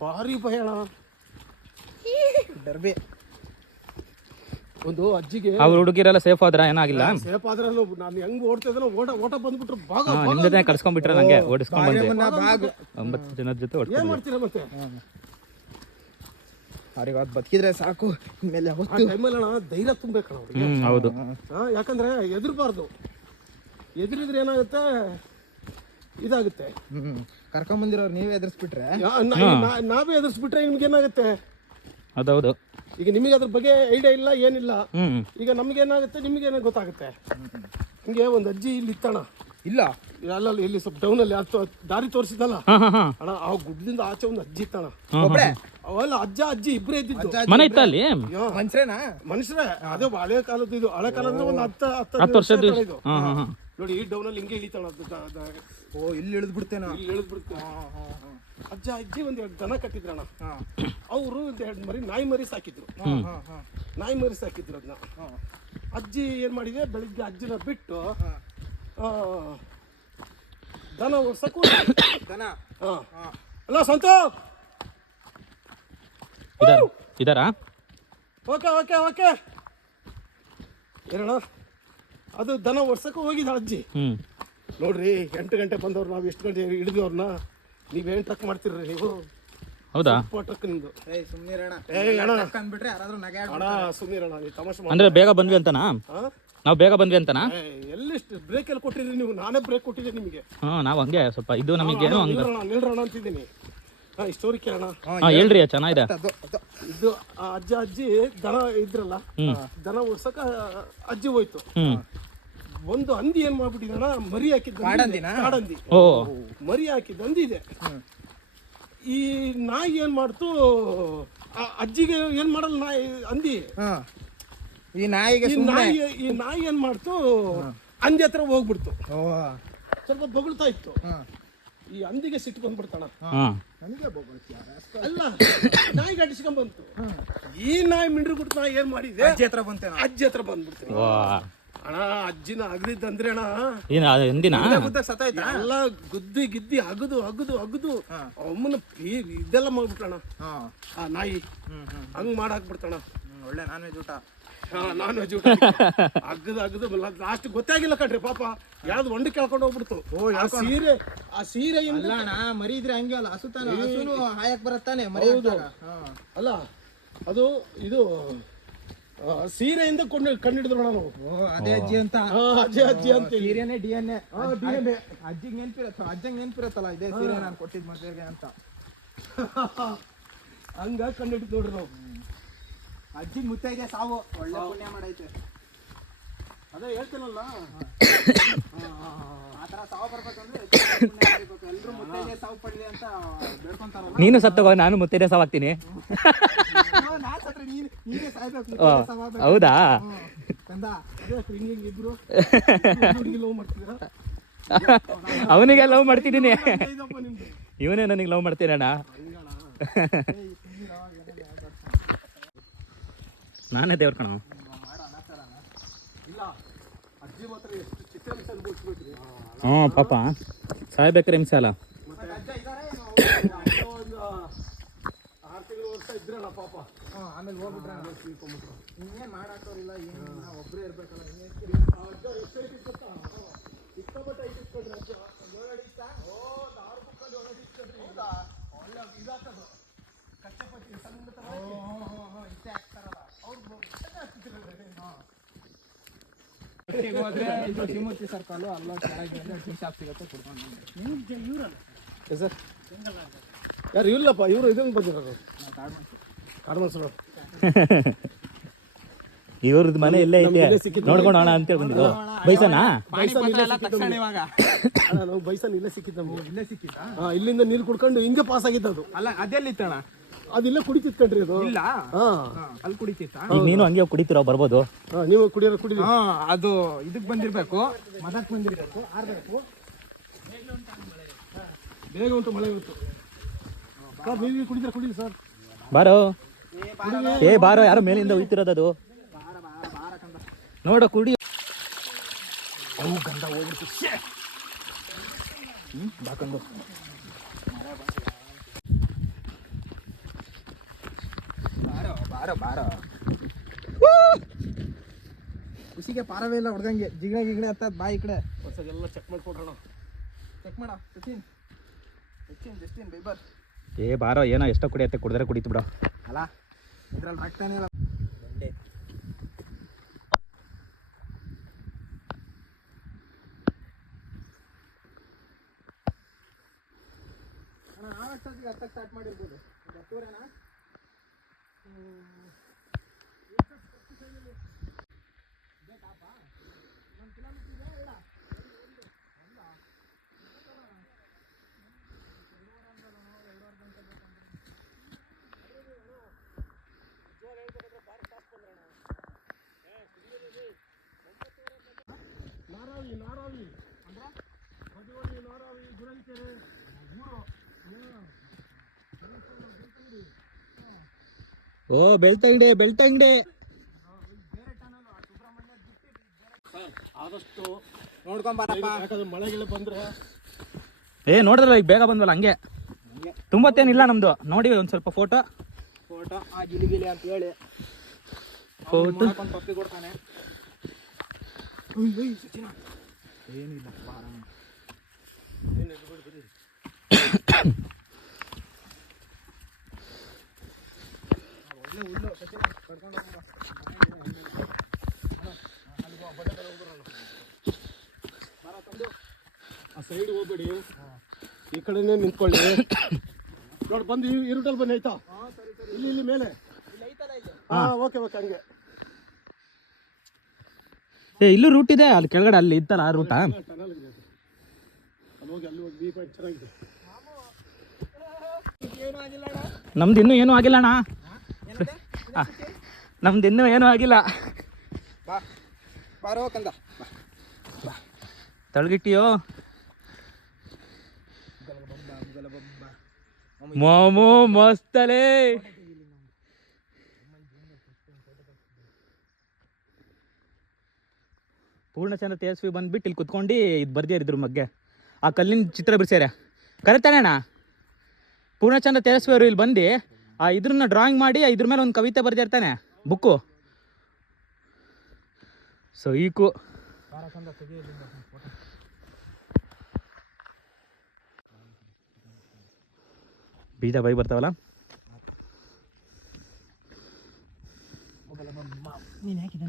ಭಾರಿ ಭಯ ಅಣ್ಣ. ಡರ್ಬೆ ಒಂದು ಅಜ್ಜಿಗೆ ಅವ್ರ ಹುಡುಗಿರೆಲ್ಲ ಸೇಫ್ ಆದ್ರ ಏನಾಗಿಲ್ಲ? ಸೇಫ್ ಆದ್ರೆ ನಾನು ಹೆಂಗ್ ಓಡ್ತಾ ಇದ್ರೆ ಓಟ ಬಂದ್ಬಿಟ್ರು, ನಿಮ್ ಜೊತೆ ಕರ್ಸ್ಕೊಂಡ್ಬಿಟ್ರೆ ನಂಗೆ ಓಡಿಸ್ಕೊಂಡ್ ಬಂದೆ 9 ಜನದ ಜೊತೆ. ಏನ್ ಮಾಡ್ತೀರಾ ಮತ್ತೆ? ಅವ್ರಿಗೆ ಅದು ಬದುಕಿದ್ರೆ ಸಾಕು. ಮೇಲೆ ಆ ಟೈಮಲ್ಲಿ ಅಣ್ಣ ಧೈರ್ಯ ತುಂಬೇಕಣ್ಣ ಅವ್ರಿಗೆ. ಹೌದು, ಯಾಕಂದ್ರೆ ಎದುರ್ಬಾರ್ದು. ಎದುರಿದ್ರೆ ಏನಾಗುತ್ತೆ, ಇದಾಗುತ್ತೆ. ಕರ್ಕೊಂಬಂದಿರೋರು ನೀವೇ ಎದುರಿಸ್ಬಿಟ್ರೆ, ನಾವೇ ಎದುರಿಸ್ಬಿಟ್ರೆ ನಿಮ್ಗೆ ಏನಾಗುತ್ತೆ? ಅದೌದು. ಈಗ ನಿಮಗೆ ಅದ್ರ ಬಗ್ಗೆ ಐಡಿಯಾ ಇಲ್ಲ, ಏನಿಲ್ಲ. ಈಗ ನಮ್ಗೆ ಏನಾಗುತ್ತೆ, ನಿಮ್ಗೇನ ಗೊತ್ತಾಗುತ್ತೆ. ಹಿಂಗೆ ಒಂದು ಅಜ್ಜಿ ಇಲ್ಲಿ ಇತ್ತಣ, ಇಲ್ಲ ಅಲ್ಲ ಇಲ್ಲಿ ಸ್ವಲ್ಪ ಡೌನ್ ಅಲ್ಲಿ ದಾರಿ ತೋರಿಸಿದಲ್ಲ ಅಣ್ಣ, ಆ ಗುಡ್ಡದಿಂದ ಆಚೆ ಒಂದು ಅಜ್ಜಿ ಇತ್ತಣ. ಅವೆಲ್ಲ ಅಜ್ಜಿ ಇಬ್ಬರೇ ಇದ್ದಿದ್ದು. ಮನೆ ಇತ್ತ ಅಲ್ಲಿ? ಮನುಷ್ಯರೇ. ಅದೇ ಹಳೆ ಕಾಲದ್ದು, ಇದು ಹಳೆ ಕಾಲ ಅಂದ್ರೆ ಒಂದು 10 ವರ್ಷದ ಇದು ನೋಡಿ. ಈ ಡೌನ್ ಅಲ್ಲಿ ಹಿಂಗೆ ಇಳಿತಾಳ. ಇಲ್ಲಿ ಇಳಿದ್ ಬಿಡ್ತೇನೆ, ಇಲ್ಲಿ ಇಳಿದ್ ಬಿಡ್ತೇನೆ. ಅಜ್ಜಿ ಒಂದ್ 2 ದನ ಕಟ್ಟಿದ್ರಣ್ಣ. ಅವರು 2 ಮರಿ ನಾಯಿ ಮರಿ ಸಾಕಿದ್ರು. ಅದನ್ನ ಅಜ್ಜಿ ಏನ್ ಮಾಡಿದೆ, ಬೆಳಿಗ್ಗೆ ಅಜ್ಜಿನ ಬಿಟ್ಟು ದನ ಓಡ್ಸಕ್ಕೂ ಅಲ್ಲ ಸಂತೋ ಇದಾರಾ? ಓಕೆ ಏನಣ್ಣ, ಅದು ದನ ಓಡ್ಸಕ್ಕೂ ಹೋಗಿದ ಅಜ್ಜಿ. ನೋಡ್ರಿ 8 ಗಂಟೆ ಬಂದವ್ರು, ನಾವು ಎಷ್ಟು ಗಂಟೆ ಹಿಡಿದವ್ರನ್ನ. ನೀವೇನ್ ಟ್ರಕ್ ಮಾಡ್ತಿರ್ರಿ ನೀವು? ಹೌದಾ? ಟ್ರಕ್ ನಿಮ್ದು. ಸುಮ್ಮನಿರಣ್ಣ, ನೀವು ತಮಾಷೆ ಅಂದ್ರೆ ಬೇಗ ಬಂದ್ವಿ ಅಂತನಾ? ನಾವು ಬೇಗ ಬಂದ್ವಿ ಅಂತನಾ? ಎಲ್ಲಿ ಬ್ರೇಕ್ ಎಲ್ಲಿ ಕೊಟ್ಟಿದ್ರಿ ನೀವು? ನಾನೇ ಬ್ರೇಕ್ ಕೊಟ್ಟಿದ್ದೆ ನಿಮಗೆ. ನಾವು ಹಂಗೆ ಸ್ವಲ್ಪ ಇದು ನಮಗೆ ಏನೋ ನಿಲ್ರಣ ಅಂತಿದ್ದೀನಿ. ಈ ಸ್ಟೋರಿ ಕೇಳೋಣ. ಹೇಳ್ರಿ, ಚೆನ್ನಾಗಿದೆ ಇದು. ಅಜ್ಜಿ ದನ ಇದ್ರಲ್ಲ, ದನ ಓಡ್ಸಕ ಅಜ್ಜಿ ಹೋಯ್ತು. ಒಂದು ಹಂದಿ ಏನ್ ಮಾಡ್ಬಿಟ್ಟಿದಣ, ಮರಿ ಹಾಕಿದ್ದ ಕಾಡಂದಿ, ಮರಿ ಹಾಕಿದ್ದ ಹಂದಿ ಇದೆ. ಈ ನಾಯಿ ಏನ್ ಮಾಡ್ತು, ಅಜ್ಜಿಗೆ ಏನ್ ಮಾಡಲ್ಲ ನಾಯಿ, ಹಂದಿ. ಈ ನಾಯಿ ಏನ್ ಮಾಡ್ತು, ಹಂದಿ ಹತ್ರ ಹೋಗ್ಬಿಡ್ತು. ಸ್ವಲ್ಪ ಬೊಗಳ್ತಾ ಇತ್ತು. ಈ ಹಂದಿಗೆ ಸಿಟ್ಟು ಬಂದ್ಬಿಡ್ತಾಣ. ಅಲ್ಲ, ನಾಯಿಗೆ ಅಡಿಸ್ಕೊಂಡ್ ಬಂತು. ಈ ನಾಯಿ ಮಿಂಡ್ರು ಬಿಡ್ತು. ನಾ ಏನ್ ಮಾಡಿದೆ, ಅಜ್ಜಿ ಹತ್ರ ಬಂದ್ಬಿಡ್ತೀನಿ. ಅಣ್ಣ ಅಜ್ಜಿನ ಅಗದಿದ್ದಂದ್ರೆ ಅಣ್ಣ, ಎಲ್ಲ ಗುದ್ದಿ ಗಿದ್ದಿ ಅಗದು ಅಮ್ಮನ ಇದೆಲ್ಲ ಮಾಡ್ಬಿಟ್ಟಣ. ಆ ನಾಯಿ ಹಂಗ್ ಮಾಡಾಕ್ಬಿಡ್ತಾಣ. ಒಳ್ಳೆ ನಾನ್ ವೆಜ್ ಊಟ. ನಾನ್ ವೆಜ್ ಊಟ ಅಗದು ಲಾಸ್ಟ್ ಗೊತ್ತಾಗಿಲ್ಲ ಕಣ್ರಿ ಪಾಪ. ಯಾವ್ದು ಒಂಡಿ ಕೇಳ್ಕೊಂಡು ಹೋಗ್ಬಿಡ್ತು. ಆ ಸೀರೆ ಮರಿ ಇದ್ರೆ ಹಂಗೆ ಅಲ್ಲ, ಹಸುನು ಹಾಯಕ್ ಬರತ್ತಾನೆ ಮರಿ. ಅಲ್ಲ ಅದು ಇದು ಸೀರೆಯಿಂದ ಕಂಡಿಡಿದ್ರು ನಾವು. ಅದೇ ಅಜ್ಜಿ ಅಂತ. ಅಜ್ಜಿ ಅಂತ. ಸೀರೆನೇ DNA. ಅಜ್ಜಿಗೆ ನೆನ್ಪಿರತ್ತಲ್ಲ, ಇದೇ ಸೀರೆ ನಾನು ಕೊಟ್ಟಿದ್ ಮದುವೆಗೆ ಅಂತ. ಹಂಗ ಕಂಡಿಡಿದ್ ನೋಡ್ರಿ ನಾವು. ಅಜ್ಜಿ ಮುತ್ತೈದೆ ಸಾವು ಒಳ್ಳೆ ಪುಣ್ಯ ಮಾಡೈತೆ. ಅದೇ ಹೇಳ್ತೀನಲ್ಲ, ಆತರ ಸಾವು ಬರ್ಬೇಕಂದ್ರೆ ಎಲ್ರು ಮುತ್ತೈದೆ ಸಾವು ಪಡ್ಲಿ ಅಂತ ಬೇಡ್ಕೊಂತಾರಲ್ಲ. ನೀನು ಸತ್ತೋಗ, ನಾನು ಮುತ್ತೈದೆ ಸಾವಾಗ್ತೀನಿ. ಹೌದಾ? ಅವನಿಗೆ ಲವ್ ಮಾಡ್ತಿದ್ದೀನಿ. ಇವನೇ ನನಗೆ ಲವ್ ಮಾಡ್ತೀನಣ್ಣ. ನಾನೇ ದೇವ್ರ ಕಣ. ಇಲ್ಲ ಅಜ್ಜಿ ಮಾತ್ರ ಎಷ್ಟು ಚಿತ್ರಹಿಂಸೆ ಅನುಭವಿಸ್ಬೇಕ್ರಿ. ಹ್ಞೂ ಪಾಪ ಸಾಯ್ಬೇಕಾರೆ ಹಿಂಸೆ ಅಲ್ಲ. ಒಂದು 6 ತಿಂಗಳು ವರ್ಷ ಇದ್ರಲ್ಲ ಪಾಪ. ಆಮೇಲೆ ಹೋಗ್ಬಿಟ್ರೆ ಇನ್ನೇನು ಮಾಡಾಕೋರಿಲ್ಲ, ಏನಿಲ್ಲ, ಒಬ್ಬರೇ ಇರ್ಬೇಕಲ್ಲ. ಅಜ್ಜ ಎಷ್ಟು ಐತಿ ಗೊತ್ತಾ? ಸಿಕ್ಕಾಪಟ್ಟೆ ಐತಿ ಇಟ್ಕೊಂಡ್ರಿ ಅಜ್ಜ. ಒಳಗಡೆ ಇತ್ತ? ಓ 6 ಬುಕ್ಕಲ್ಲಿ ಒಳಗಡೆ ಇಟ್ಕೊಂಡ್ರಿ. ಹೌದಾ? ಒಳ್ಳೆ ಇದಾಗ್ತದೆ ಕಚ್ಚಪಟ್ಟಿ ಸಣ್ಣ ಥರ ಇಷ್ಟೇ ಆಗ್ತಾರಲ್ಲ ಅವ್ರು ಹೋದ್ರೆ ಇದು ಶಿವಮೂರ್ತಿ ಸರ್ಕಲ್ಲು, ಅಲ್ಲ ಕೆಳಗೆ ಟೀ ಶಾಪ್ ಸಿಗುತ್ತೆ, ಕುಡ್ಕೊಂಡು ಸರ್ ಯಾರು ಇಲ್ಲಪ್ಪ, ಇವರು ಇದನ್ನು ಬಂದಿರೋರು ಕಾಡು ಮನ್ಸರು. ಇವ್ರದ್ದು ಮನೆ ಇಲ್ಲೇ ಐತೆ, ನೋಡ್ಕೊಂಡು ಹೋಣ ಅಂತೇಳಿ ಬಂದಿದ್ದು. ಬೈಸನಾ ಇವಾಗ ನಾವು ಬೈಸನ್ ಇಲ್ಲೇ ಸಿಕ್ಕಿದ್ದು ನಮ್ಗೆ. ಇಲ್ಲೇ ಸಿಕ್ಕಿದ್ದ? ಇಲ್ಲಿಂದ ನೀರು ಕುಡ್ಕೊಂಡು ಹಿಂಗೆ ಪಾಸ್ ಆಗಿದ್ದು ಅದು. ಅಲ್ಲ ಅದೆಲ್ಲಿತ್ತಣ? ಅದಿಲ್ಲ ಕುಡಿತಿತ್ತು ಕಣ್ರಿ ಅದು. ಇಲ್ಲ ಹಾ ಅಲ್ಲಿ ಕುಡಿತಿತ್ತ? ಈಗ ನೀನು ಹಂಗೆ ಕುಡಿತಿರೋ ಬರ್ಬೋದು. ನೀವು ಕುಡಿಯೋರು ಕುಡಿಲಿ. ಅದು ಇದಕ್ಕೆ ಬಂದಿರ್ಬೇಕು, ಮದಕ್ಕೆ ಬಂದಿರ್ಬೇಕು, ಆರ್ಬೇಕು. ಬೇಗ ಉಂಟು, ಮಳೆ ಉಂಟು ಸರ್. ನೀವು ಕುಡಿದ್ರೆ ಕುಡಿ ಸರ್. ಬಾರೋ ಏ ಬಾರೋ, ಯಾರೋ ಮೇಲಿಂದ ಹೋಯ್ತಿರೋದು ಅದು. ನೋಡು ಕುಡಿ. ಗಂಧ ಹೋಗ್ಬಿಟ್ಟು ಬಾಕಂದು ಬಾರೋ ಬಾರೋ ಬಾರೋ. ಖುಷಿಗೆ ಪಾರವೇ ಇಲ್ಲ ಹೊಡ್ದಂಗೆ. ಜಿಗಣೆ ಗಿಗಣೆ ಹತ್ತದ ಬಾ ಈ ಕಡೆ. ಹೊಸದೆಲ್ಲ ಚೆಕ್ ಮಾಡ್ಕೊಡೋಣ. ಚೆಕ್ ಮಾಡ ಸಚಿನ್. Justin Bieber. ಏ ಬಾರೋ, ಏನೋ ಎಷ್ಟೋ ಕುಡಿಯತ್ತೆ, ಕುಡಿದ್ರೆ ಕುಡಿತು ಬಿಡು. ಅಲ್ಲ ಇದ್ರಲ್ಲಿ ರಕ್ತನೇ ಇಲ್ಲ. ಅಣ್ಣ ನಾವಷ್ಟೊತ್ತಿಗೆ ಹತ್ತಕ್ಕೆ ಸ್ಟಾರ್ಟ್ ಮಾಡಿರ್ಬೋದು. ಹತ್ತೂರೇನಾ? ನಾರಾವಿ ನಾರಾವಿ ಅಂದ್ರೆ ಮದುವೆ ನಾರಾವಿ ಗುರಂಕೆರೆ ಊರು. ಓ ಬೆಳ್ತಂಗಡಿ ಬೆಳ್ತಂಗಡಿ. ಆದಷ್ಟು ನೋಡ್ಕೊಂಬಾರಪ್ಪ. ಯಾಕಂದ್ರೆ ಮಳೆಗೆಲ್ಲ ಬಂದ್ರೆ ಏ ನೋಡಿದ್ರಲ್ಲ ಈಗ ಬೇಗ ಬಂದ್ವಲ್ಲ, ಹಂಗೆ ತುಂಬತ್ತೇನಿಲ್ಲ ನಮ್ದು. ನೋಡಿ ಒಂದು ಸ್ವಲ್ಪ ಫೋಟೋ ಆ ಗಿಲಿ ಗಿಲಿ ಅಂತ ಹೇಳಿ ಫೋಟೋ ಪಪ್ಪಿ ಕೊಡ್ತಾನೆ. ಏನಿಲ್ಲ ಒಳ್ಳೆ ಹುಲ್ಲು ಸಚಿನ ಕರ್ಕೊಂಡು ಆ ಸೈಡ್ ಹೋಗ್ಬೇಡಿ, ಈ ಕಡೆನೇ ನಿಂತ್ಕೊಳ್ಳಿ. ನೋಡಿ ಬಂದು ಇರುಟಲ್ಲಿ ಬನ್ನಿ ಆಯ್ತಾ? ಇಲ್ಲಿ ಇಲ್ಲಿ ಮೇಲೆ. ಓಕೆ ಓಕೆ ಹಂಗೆ. ಏ ಇಲ್ಲೂ ರೂಟ್ ಇದೆ, ಅಲ್ಲಿ ಕೆಳಗಡೆ ಅಲ್ಲಿ ಇತ್ತಲ್ಲ ಆ ರೂಟಾ? ಟನಲ್ ಇದೆ ಅದು. ಅಲ್ಲಿ ಹೋಗಿ ಅಲ್ಲಿ ಹೋಗಿ ವ್ಯೂ ಪಾಯಿಂಟ್ ಚೆನ್ನಾಗಿದೆ. ಏನು ಆಗಿಲ್ಲ ಅಣ್ಣ. ನಮ್ದು ಇನ್ನೂ ಏನೂ ಆಗಿಲ್ಲ ಅಣ್ಣ. ನಮ್ದು ಇನ್ನೂ ಏನೂ ಆಗಿಲ್ಲ. ಬಾ ಬಾರೋ ಕಂದ. ತಳಗಿಟ್ಟಿಯೋ ಮಾಮೋ ಮಸ್ತಲೇ. ಪೂರ್ಣಚಂದ್ರ ತೇಜಸ್ವಿ ಬಂದ್ಬಿಟ್ಟು ಇಲ್ಲಿ ಕುತ್ಕೊಂಡು ಇದು ಬರ್ದಿದ್ರು ಮಗ್ಗೆ ಆ ಕಲ್ಲಿನ ಚಿತ್ರ ಬಿಡಿಸ್ಯಾರ. ಕರೆಕ್ಟಾನೆ ಅಣ್ಣ? ಪೂರ್ಣಚಂದ್ರ ತೇಜಸ್ವಿ ಅವರು ಇಲ್ಲಿ ಬಂದು ಆ ಇದ್ರನ್ನ ಡ್ರಾಯಿಂಗ್ ಮಾಡಿ ಇದ್ರ ಮೇಲೆ ಒಂದು ಕವಿತೆ ಬರ್ದಿರ್ತಾನೆ, ಬುಕ್ಕು. ಸೊ ಈಕು ಬೀಜ ಬೈ ಬರ್ತಾವಲ್ಲ. ನೀನು ಹಾಕಿದ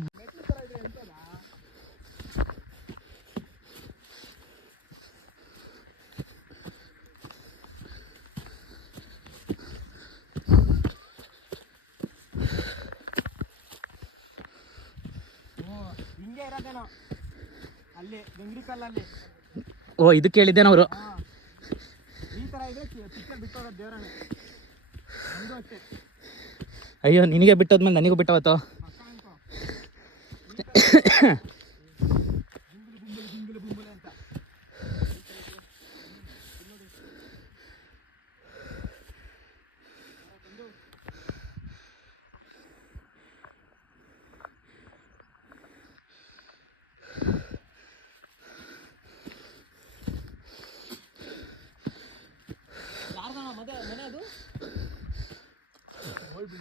ಹಿಂಗೆ ಇರೋದೇನೋ ಅಲ್ಲಿ ಬೆಂಗ್ರಿ ಕಲ್ಲಲ್ಲಿ. ಓ ಇದಕ್ಕೆ ಹೇಳಿದ್ದೇನೆ ಅವರು. ಈ ಥರ ಇದ್ರೆ ಪಿಕ್ಚರ್ ಬಿಟ್ಟೋಗೋದು ದೇವರನ್ನೇ. ನಮಗೂ ಅಷ್ಟೇ. ಅಯ್ಯೋ ನಿನಗೆ ಬಿಟ್ಟೋದ್ಮೇಲೆ ನನಗೂ ಬಿಟ್ಟವತ್ತು. ಪಕ್ಕ ಅನ್ಕೋ. ಗುಂಬುಲು ಅಂತ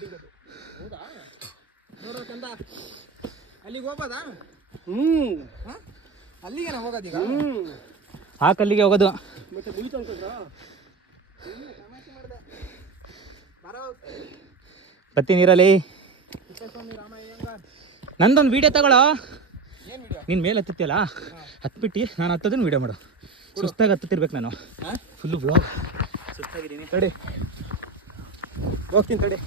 ಸಿಗೋದು. ಹೌದಾ? ನೋಡೋ ಕಂದ ಅಲ್ಲಿಗೆ ಹೋಗೋದಾ? ಹಾ? ಅಲ್ಲಿಗೆ ನಾವು ಹೋಗೋದೀಗ? ಆ ಕಲ್ಲಿಗೆ ಹೋಗೋದು. ಮತ್ತೆ ಮುಗಿತು ಅನ್ಕೊಂಡ್ರಾ? ತಮಾಷೆ ಮಾಡಿದೆ. ಬರೋ ಬತ್ತಿ ನೀರಲ್ಲಿ. ತಿಪ್ಪೇಸ್ವಾಮಿ ರಾಮಯ್ಯಂಗಾರ್. ನಂದೊಂದು ವೀಡಿಯೋ ತಗೊಳ್ಳೋ. ಏನು ವಿಡಿಯೋ? ನೀನು ಮೇಲೆ ಹತ್ತುತ್ತಿಯಲ್ಲ, ಹತ್ಬಿಟ್ಟು ನಾನು ಹತ್ತೋದನ್ನು ವೀಡಿಯೋ ಮಾಡು. ಸುಸ್ತಾಗಿ ಹತ್ತುತ್ತಿರ್ಬೇಕು ನಾನು. ಫುಲ್ಲು ಬ್ಲಾಗ್. ಸುಸ್ತಾಗಿದ್ದೀನಿ. ತಡಿ ಹೋಗ್ತೀನಿ ತಡಿ.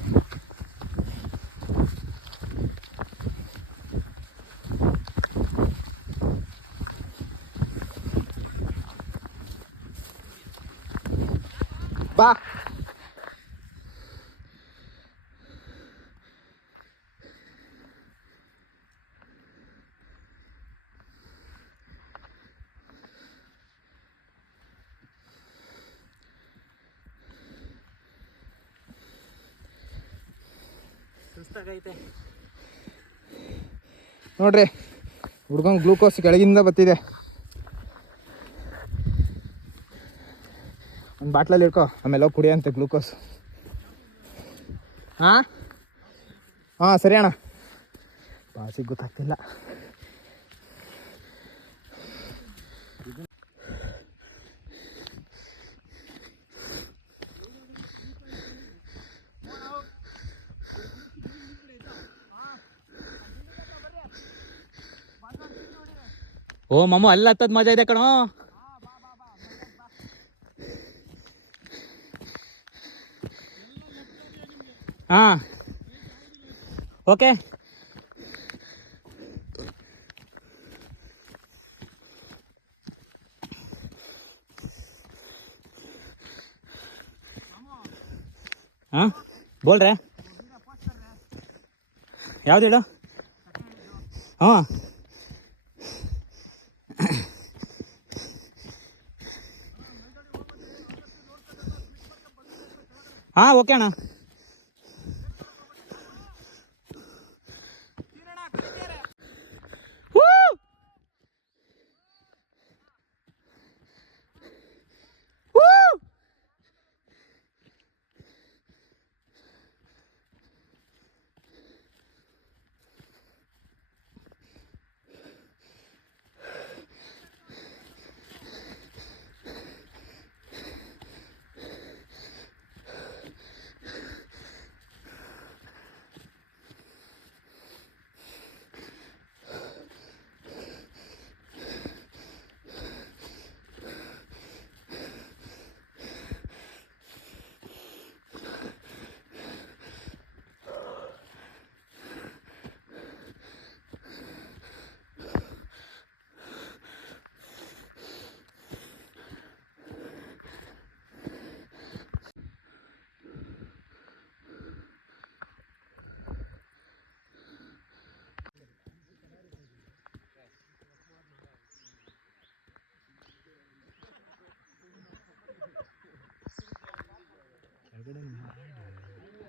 ಬಾ. ಸುಸ್ತಾಗೈತೆ ನೋಡ್ರಿ ಹುಡ್ಗಂಗೆ ಗ್ಲೂಕೋಸ್ ಕೆಳಗಿಂದ ಬರ್ತಿದೆ. ಒಂದು ಬಾಟ್ಲಲ್ಲಿ ಇಟ್ಕೋ, ಆಮೇಲೆ ಹೋಗಿ ಕುಡಿಯಂತೆ ಗ್ಲೂಕೋಸ್. ಹಾಂ ಹಾಂ ಸರಿ ಅಣ್ಣ. ಭಾಷೆಗೆ ಗೊತ್ತಾಗ್ತಿಲ್ಲ. ಓ ಮಮ್ಮ, ಅಲ್ಲಿ ಹತ್ತದ ಮಜಾ ಇದೆ ಕಣೋ. ಹಾಂ ಓಕೆ. ಹಾಂ ಬೋಲ್ರೆ, ಯಾವ್ದು ಹೇಳು? ಹಾಂ ಹಾಂ ಓಕೆ ಅಣ್ಣ.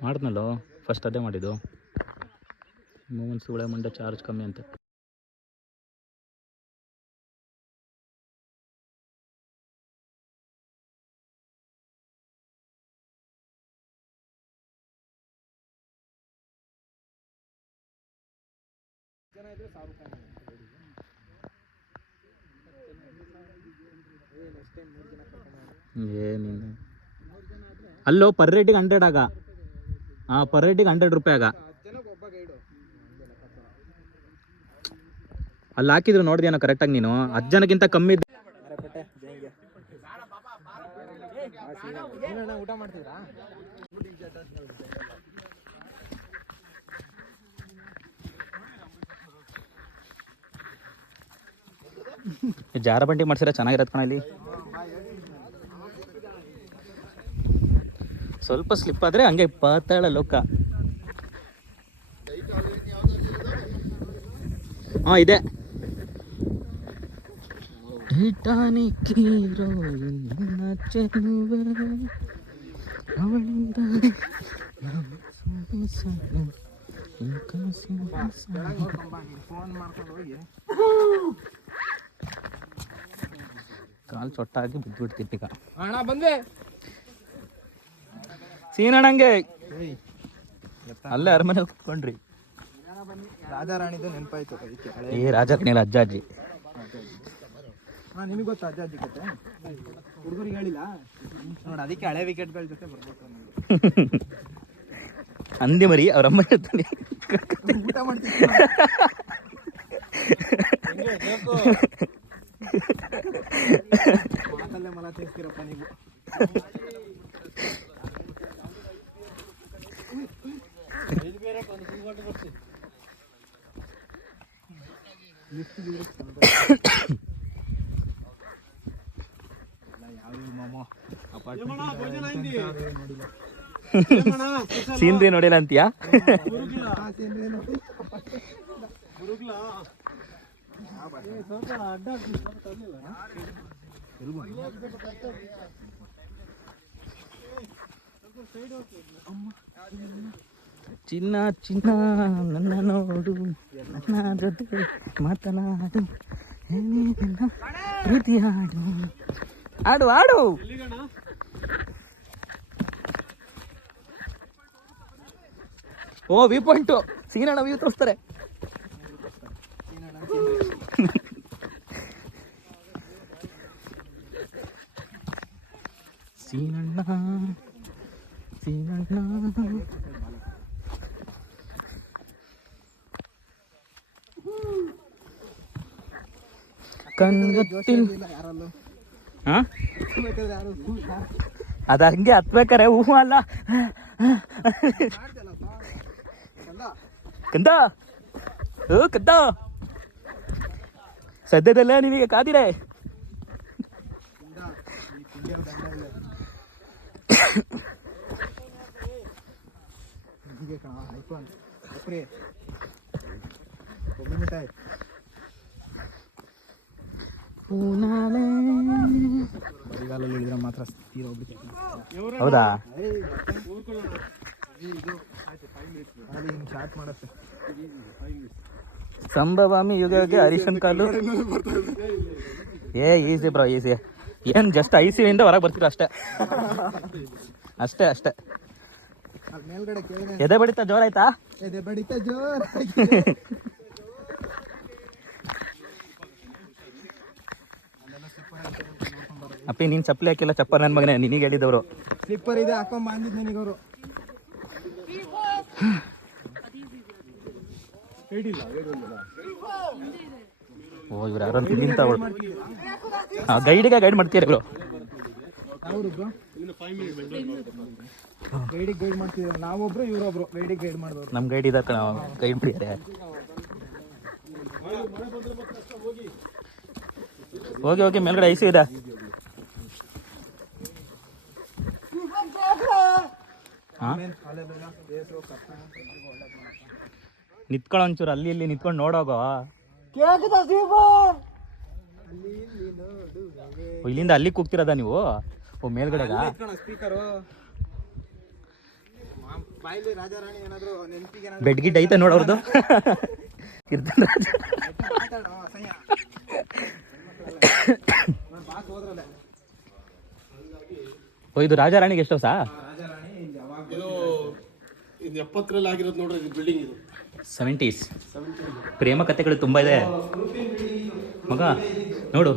ಮಾಡಿದ್ನಲ್ಲೋ ಫಸ್ಟ್ ಅದೇ ಮಾಡಿದ್ದು. ಮೂವನ್ ಸುಳೆ ಮಂಡೆ ಚಾರ್ಜ್ ಕಮ್ಮಿ ಅಂತ. ಜನ ಇದ್ರೆ 1000 ರೂಪಾಯಿ ಏನಿಲ್ಲ. ಅಲ್ಲೋ ಪರ್ ರೇಟಿಗೆ 100 ಆಗ. ಹಾಂ ಪರ್ ರೇಟಿಗೆ 100 ರೂಪಾಯಿ ಆಗ. 10 ಜನಕ್ಕೆ ಒಬ್ಬ ಗೈಡು. ಅಲ್ಲಿ ಹಾಕಿದ್ರು ನೋಡಿದ್ಯಾನೋ ಕರೆಕ್ಟಾಗಿ ನೀನು? 10 ಜನಕ್ಕಿಂತ ಕಮ್ಮಿ ಇದ್ದ. ಊಟ ಮಾಡ್ತಿದ್ರಾ? ಜಾರ ಬಂಡಿ ಮಾಡ್ಸಿರ ಚೆನ್ನಾಗಿರತ್ ಕಣ. ಇಲ್ಲಿ ಸ್ವಲ್ಪ ಸ್ಲಿಪ್ ಆದ್ರೆ ಹಂಗೆ ಪಾತಾಳ ಲೋಕ. ಹಾಂ ಇದೆ. ಫೋನ್ ಮಾಡ್ಕೊಂಡು ಹೋಗಿ ಕಾಲು ಚೊಟ್ಟಾಗಿ ಬಿದ್ದುಬಿಡ್ತಿತ್ತು. ಅಣ್ಣ ಬಂದೆ ಸೀನಣ್ಣಂಗೆ ಅಲ್ಲೇ ಅರಮನೆ ಕುತ್ಕೊಂಡ್ರಿ. ರಾಜಾರಾಣಿದು ನೆನಪಾಯ್ತು ಅದಕ್ಕೆ. ಏ ರಾಜಾರಾಣಿಯಲ್ಲ, ಅಜ್ಜ ಅಜ್ಜಿ. ನಿನಗೆ ಗೊತ್ತಾ ಅಜ್ಜ ಅಜ್ಜಿ ಕತೆ? ಹುಡುಗರಿಗೆ ಹೇಳಿಲ್ಲ ನೋಡಿ, ಅದಕ್ಕೆ ಹಳೆ ವಿಕೆಟ್ಗಳ ಜೊತೆ ಬರ್ಬೇಕು ನನಗೆ. ಅಂದೆ ಮರಿ ಅವ್ರ ಅಮ್ಮ ಇರ್ತಾನೆ. ಊಟ ಮಾಡ್ತೀನಿ ಮಾತಲ್ಲೇ ಮಲ ತೆಗ್ತೀರಪ್ಪ ನೀವು. ಸೀನ್ರಿ ನೋಡಿಲ್ಲ ಅಂತೀಯಾ? ಚಿನ್ನ ಚಿನ್ನ ನನ್ನ ನೋಡು, ನನ್ನ ಜೊತೆ ಮಾತನಾಡು, ಪ್ರೀತಿ ಹಾಡು, ಆಡು ಆಡು. ಓ ವ್ಯೂ ಪಾಯಿಂಟು, ಸೀನಣ್ಣ ವ್ಯೂ ತೋರಿಸ್ತಾರೆ. ಸೀನಣ್ಣ ಸೀನಣ್ಣ ಕಣ್ಗೊತ್ತಿಲ್. ಹಾಂ ಅದು ಹಂಗೆ ಹತ್ಬೇಕಾರೆ ಹೂ ಅಲ್ಲ. ಕಂದ ಓ ಕಂದ, ಸದ್ಯದಲ್ಲ ನಿನಗೆ ಕಾದಿರೆ. ಬರಿಗಾಲಲ್ಲಿ ಇಳಿದ್ರೆ ಮಾತ್ರ ತೀರೋಗ್ಬಿಟ್ಟು. ಹೌದಾ? ಶಾರ್ಟ್ ಮಾಡುತ್ತೆ. ಸಂಭವಾಮಿ ಯುಗ ಯುಗ ಹರಿಶನ್ ಕಾಲು. ಏ ಈಸಿ ಬ್ರೋ, ಈಸಿ. ಏನು ಜಸ್ಟ್ ಐಸಿಯಿಂದ ಹೊರಗೆ ಬರ್ತೀರ ಅಷ್ಟೇ ಅಷ್ಟೇ ಅಷ್ಟೇ. ಮೇಲ್ಗಡೆ ಕೇಳಿದ್ರೆ ಎದೆ ಬಡಿತ ಜೋರಾಯ್ತಾ? ಎದೆ ಬಡಿತ ಜೋರ್. ಅಪ್ಪಿ ನೀನು ಚಪ್ಪಲಿ ಹಾಕಿಲ್ಲ, ಚಪ್ಪಲ್ ನನ್ನ ಮಗನೇ, ನಿನಗೆ ಹೇಳಿದವರು. ಸ್ಲಿಪ್ಪರ್ ಇದೆ ಹಾಕೊಂಡ್ ಬಂದಿದ್ದು ನಿನಗವರು. ಓ ಇವ್ರು ಯಾರು ನಿಂತವಳು. ಗೈಡಿಗೆ ಗೈಡ್ ಮಾಡ್ತೀರಿ ಇವರು. ಗೈಡಿಗೆ ಗೈಡ್ ಮಾಡ್ತಿದ್ರು ನಾವೊಬ್ರು, ಇವರೊಬ್ರು ಗೈಡಿಗೆ ಗೈಡ್ ಮಾಡಿದವರು. ನಮ್ಮ ಗೈಡ್ ಇದ ಗೈಡ್ ಮಾಡಿದ್ದಾರೆ. ಹೋಗಿ ಹೋಗಿ ಮೇಲ್ಗಡೆ ಐಸಿ ಇದೆ. ನಿತ್ಕೊಳ್ಳೋ ಒಂಚೂರು ಅಲ್ಲಿ ಇಲ್ಲಿ ನಿತ್ಕೊಂಡು ನೋಡೋಗೋ. ಇಲ್ಲಿಂದ ಅಲ್ಲಿ ಕೂಗ್ತಿರೋದ ನೀವು? ಓ ಮೇಲ್ಗಡೆಗ ಸ್ಪೀಕರು ಬಾಯ್ಲಿ ರಾಜಾರಾಣಿ ಏನಾದ್ರು ನೆನಪಿಗೆ ಬೆಡ್ ಗಿಡ್ ಐತೆ ನೋಡೋರ್ದು. ಇರ್ತಾನೆ ಓ ಇದು ರಾಜಾರಾಣಿಗೆ ಎಷ್ಟು ಹೊಸ? ಇದು 70ರಲ್ಲಿ ಆಗಿರೋದು ನೋಡ್ರಿ, ಇದು ಬಿಲ್ಡಿಂಗ್ ಇದು 70s. ಪ್ರೇಮ ಕಥೆಗಳು ತುಂಬ ಇದೆ ಮಗ. ನೋಡು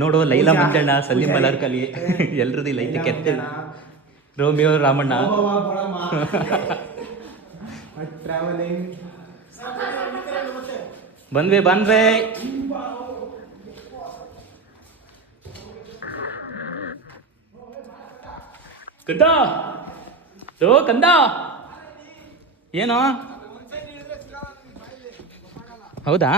ನೋಡು, ಲೈಲಾ ಮಂಜಣ್ಣ, ಸಲೀಂ ಮಲರ್ಕಲಿ, ಎಲ್ರದ್ದು ಇಲ್ಲ ಐತೆ ಕೆತ್ತೆ. ರೋಮಿಯೋ ರಾಮಣ್ಣ. ಬಂದ್ವಿ ಬಂದ್ವಿ. ಕಂದ ಓ ಕಂದ, ಏನೋ ಹೌದಾ?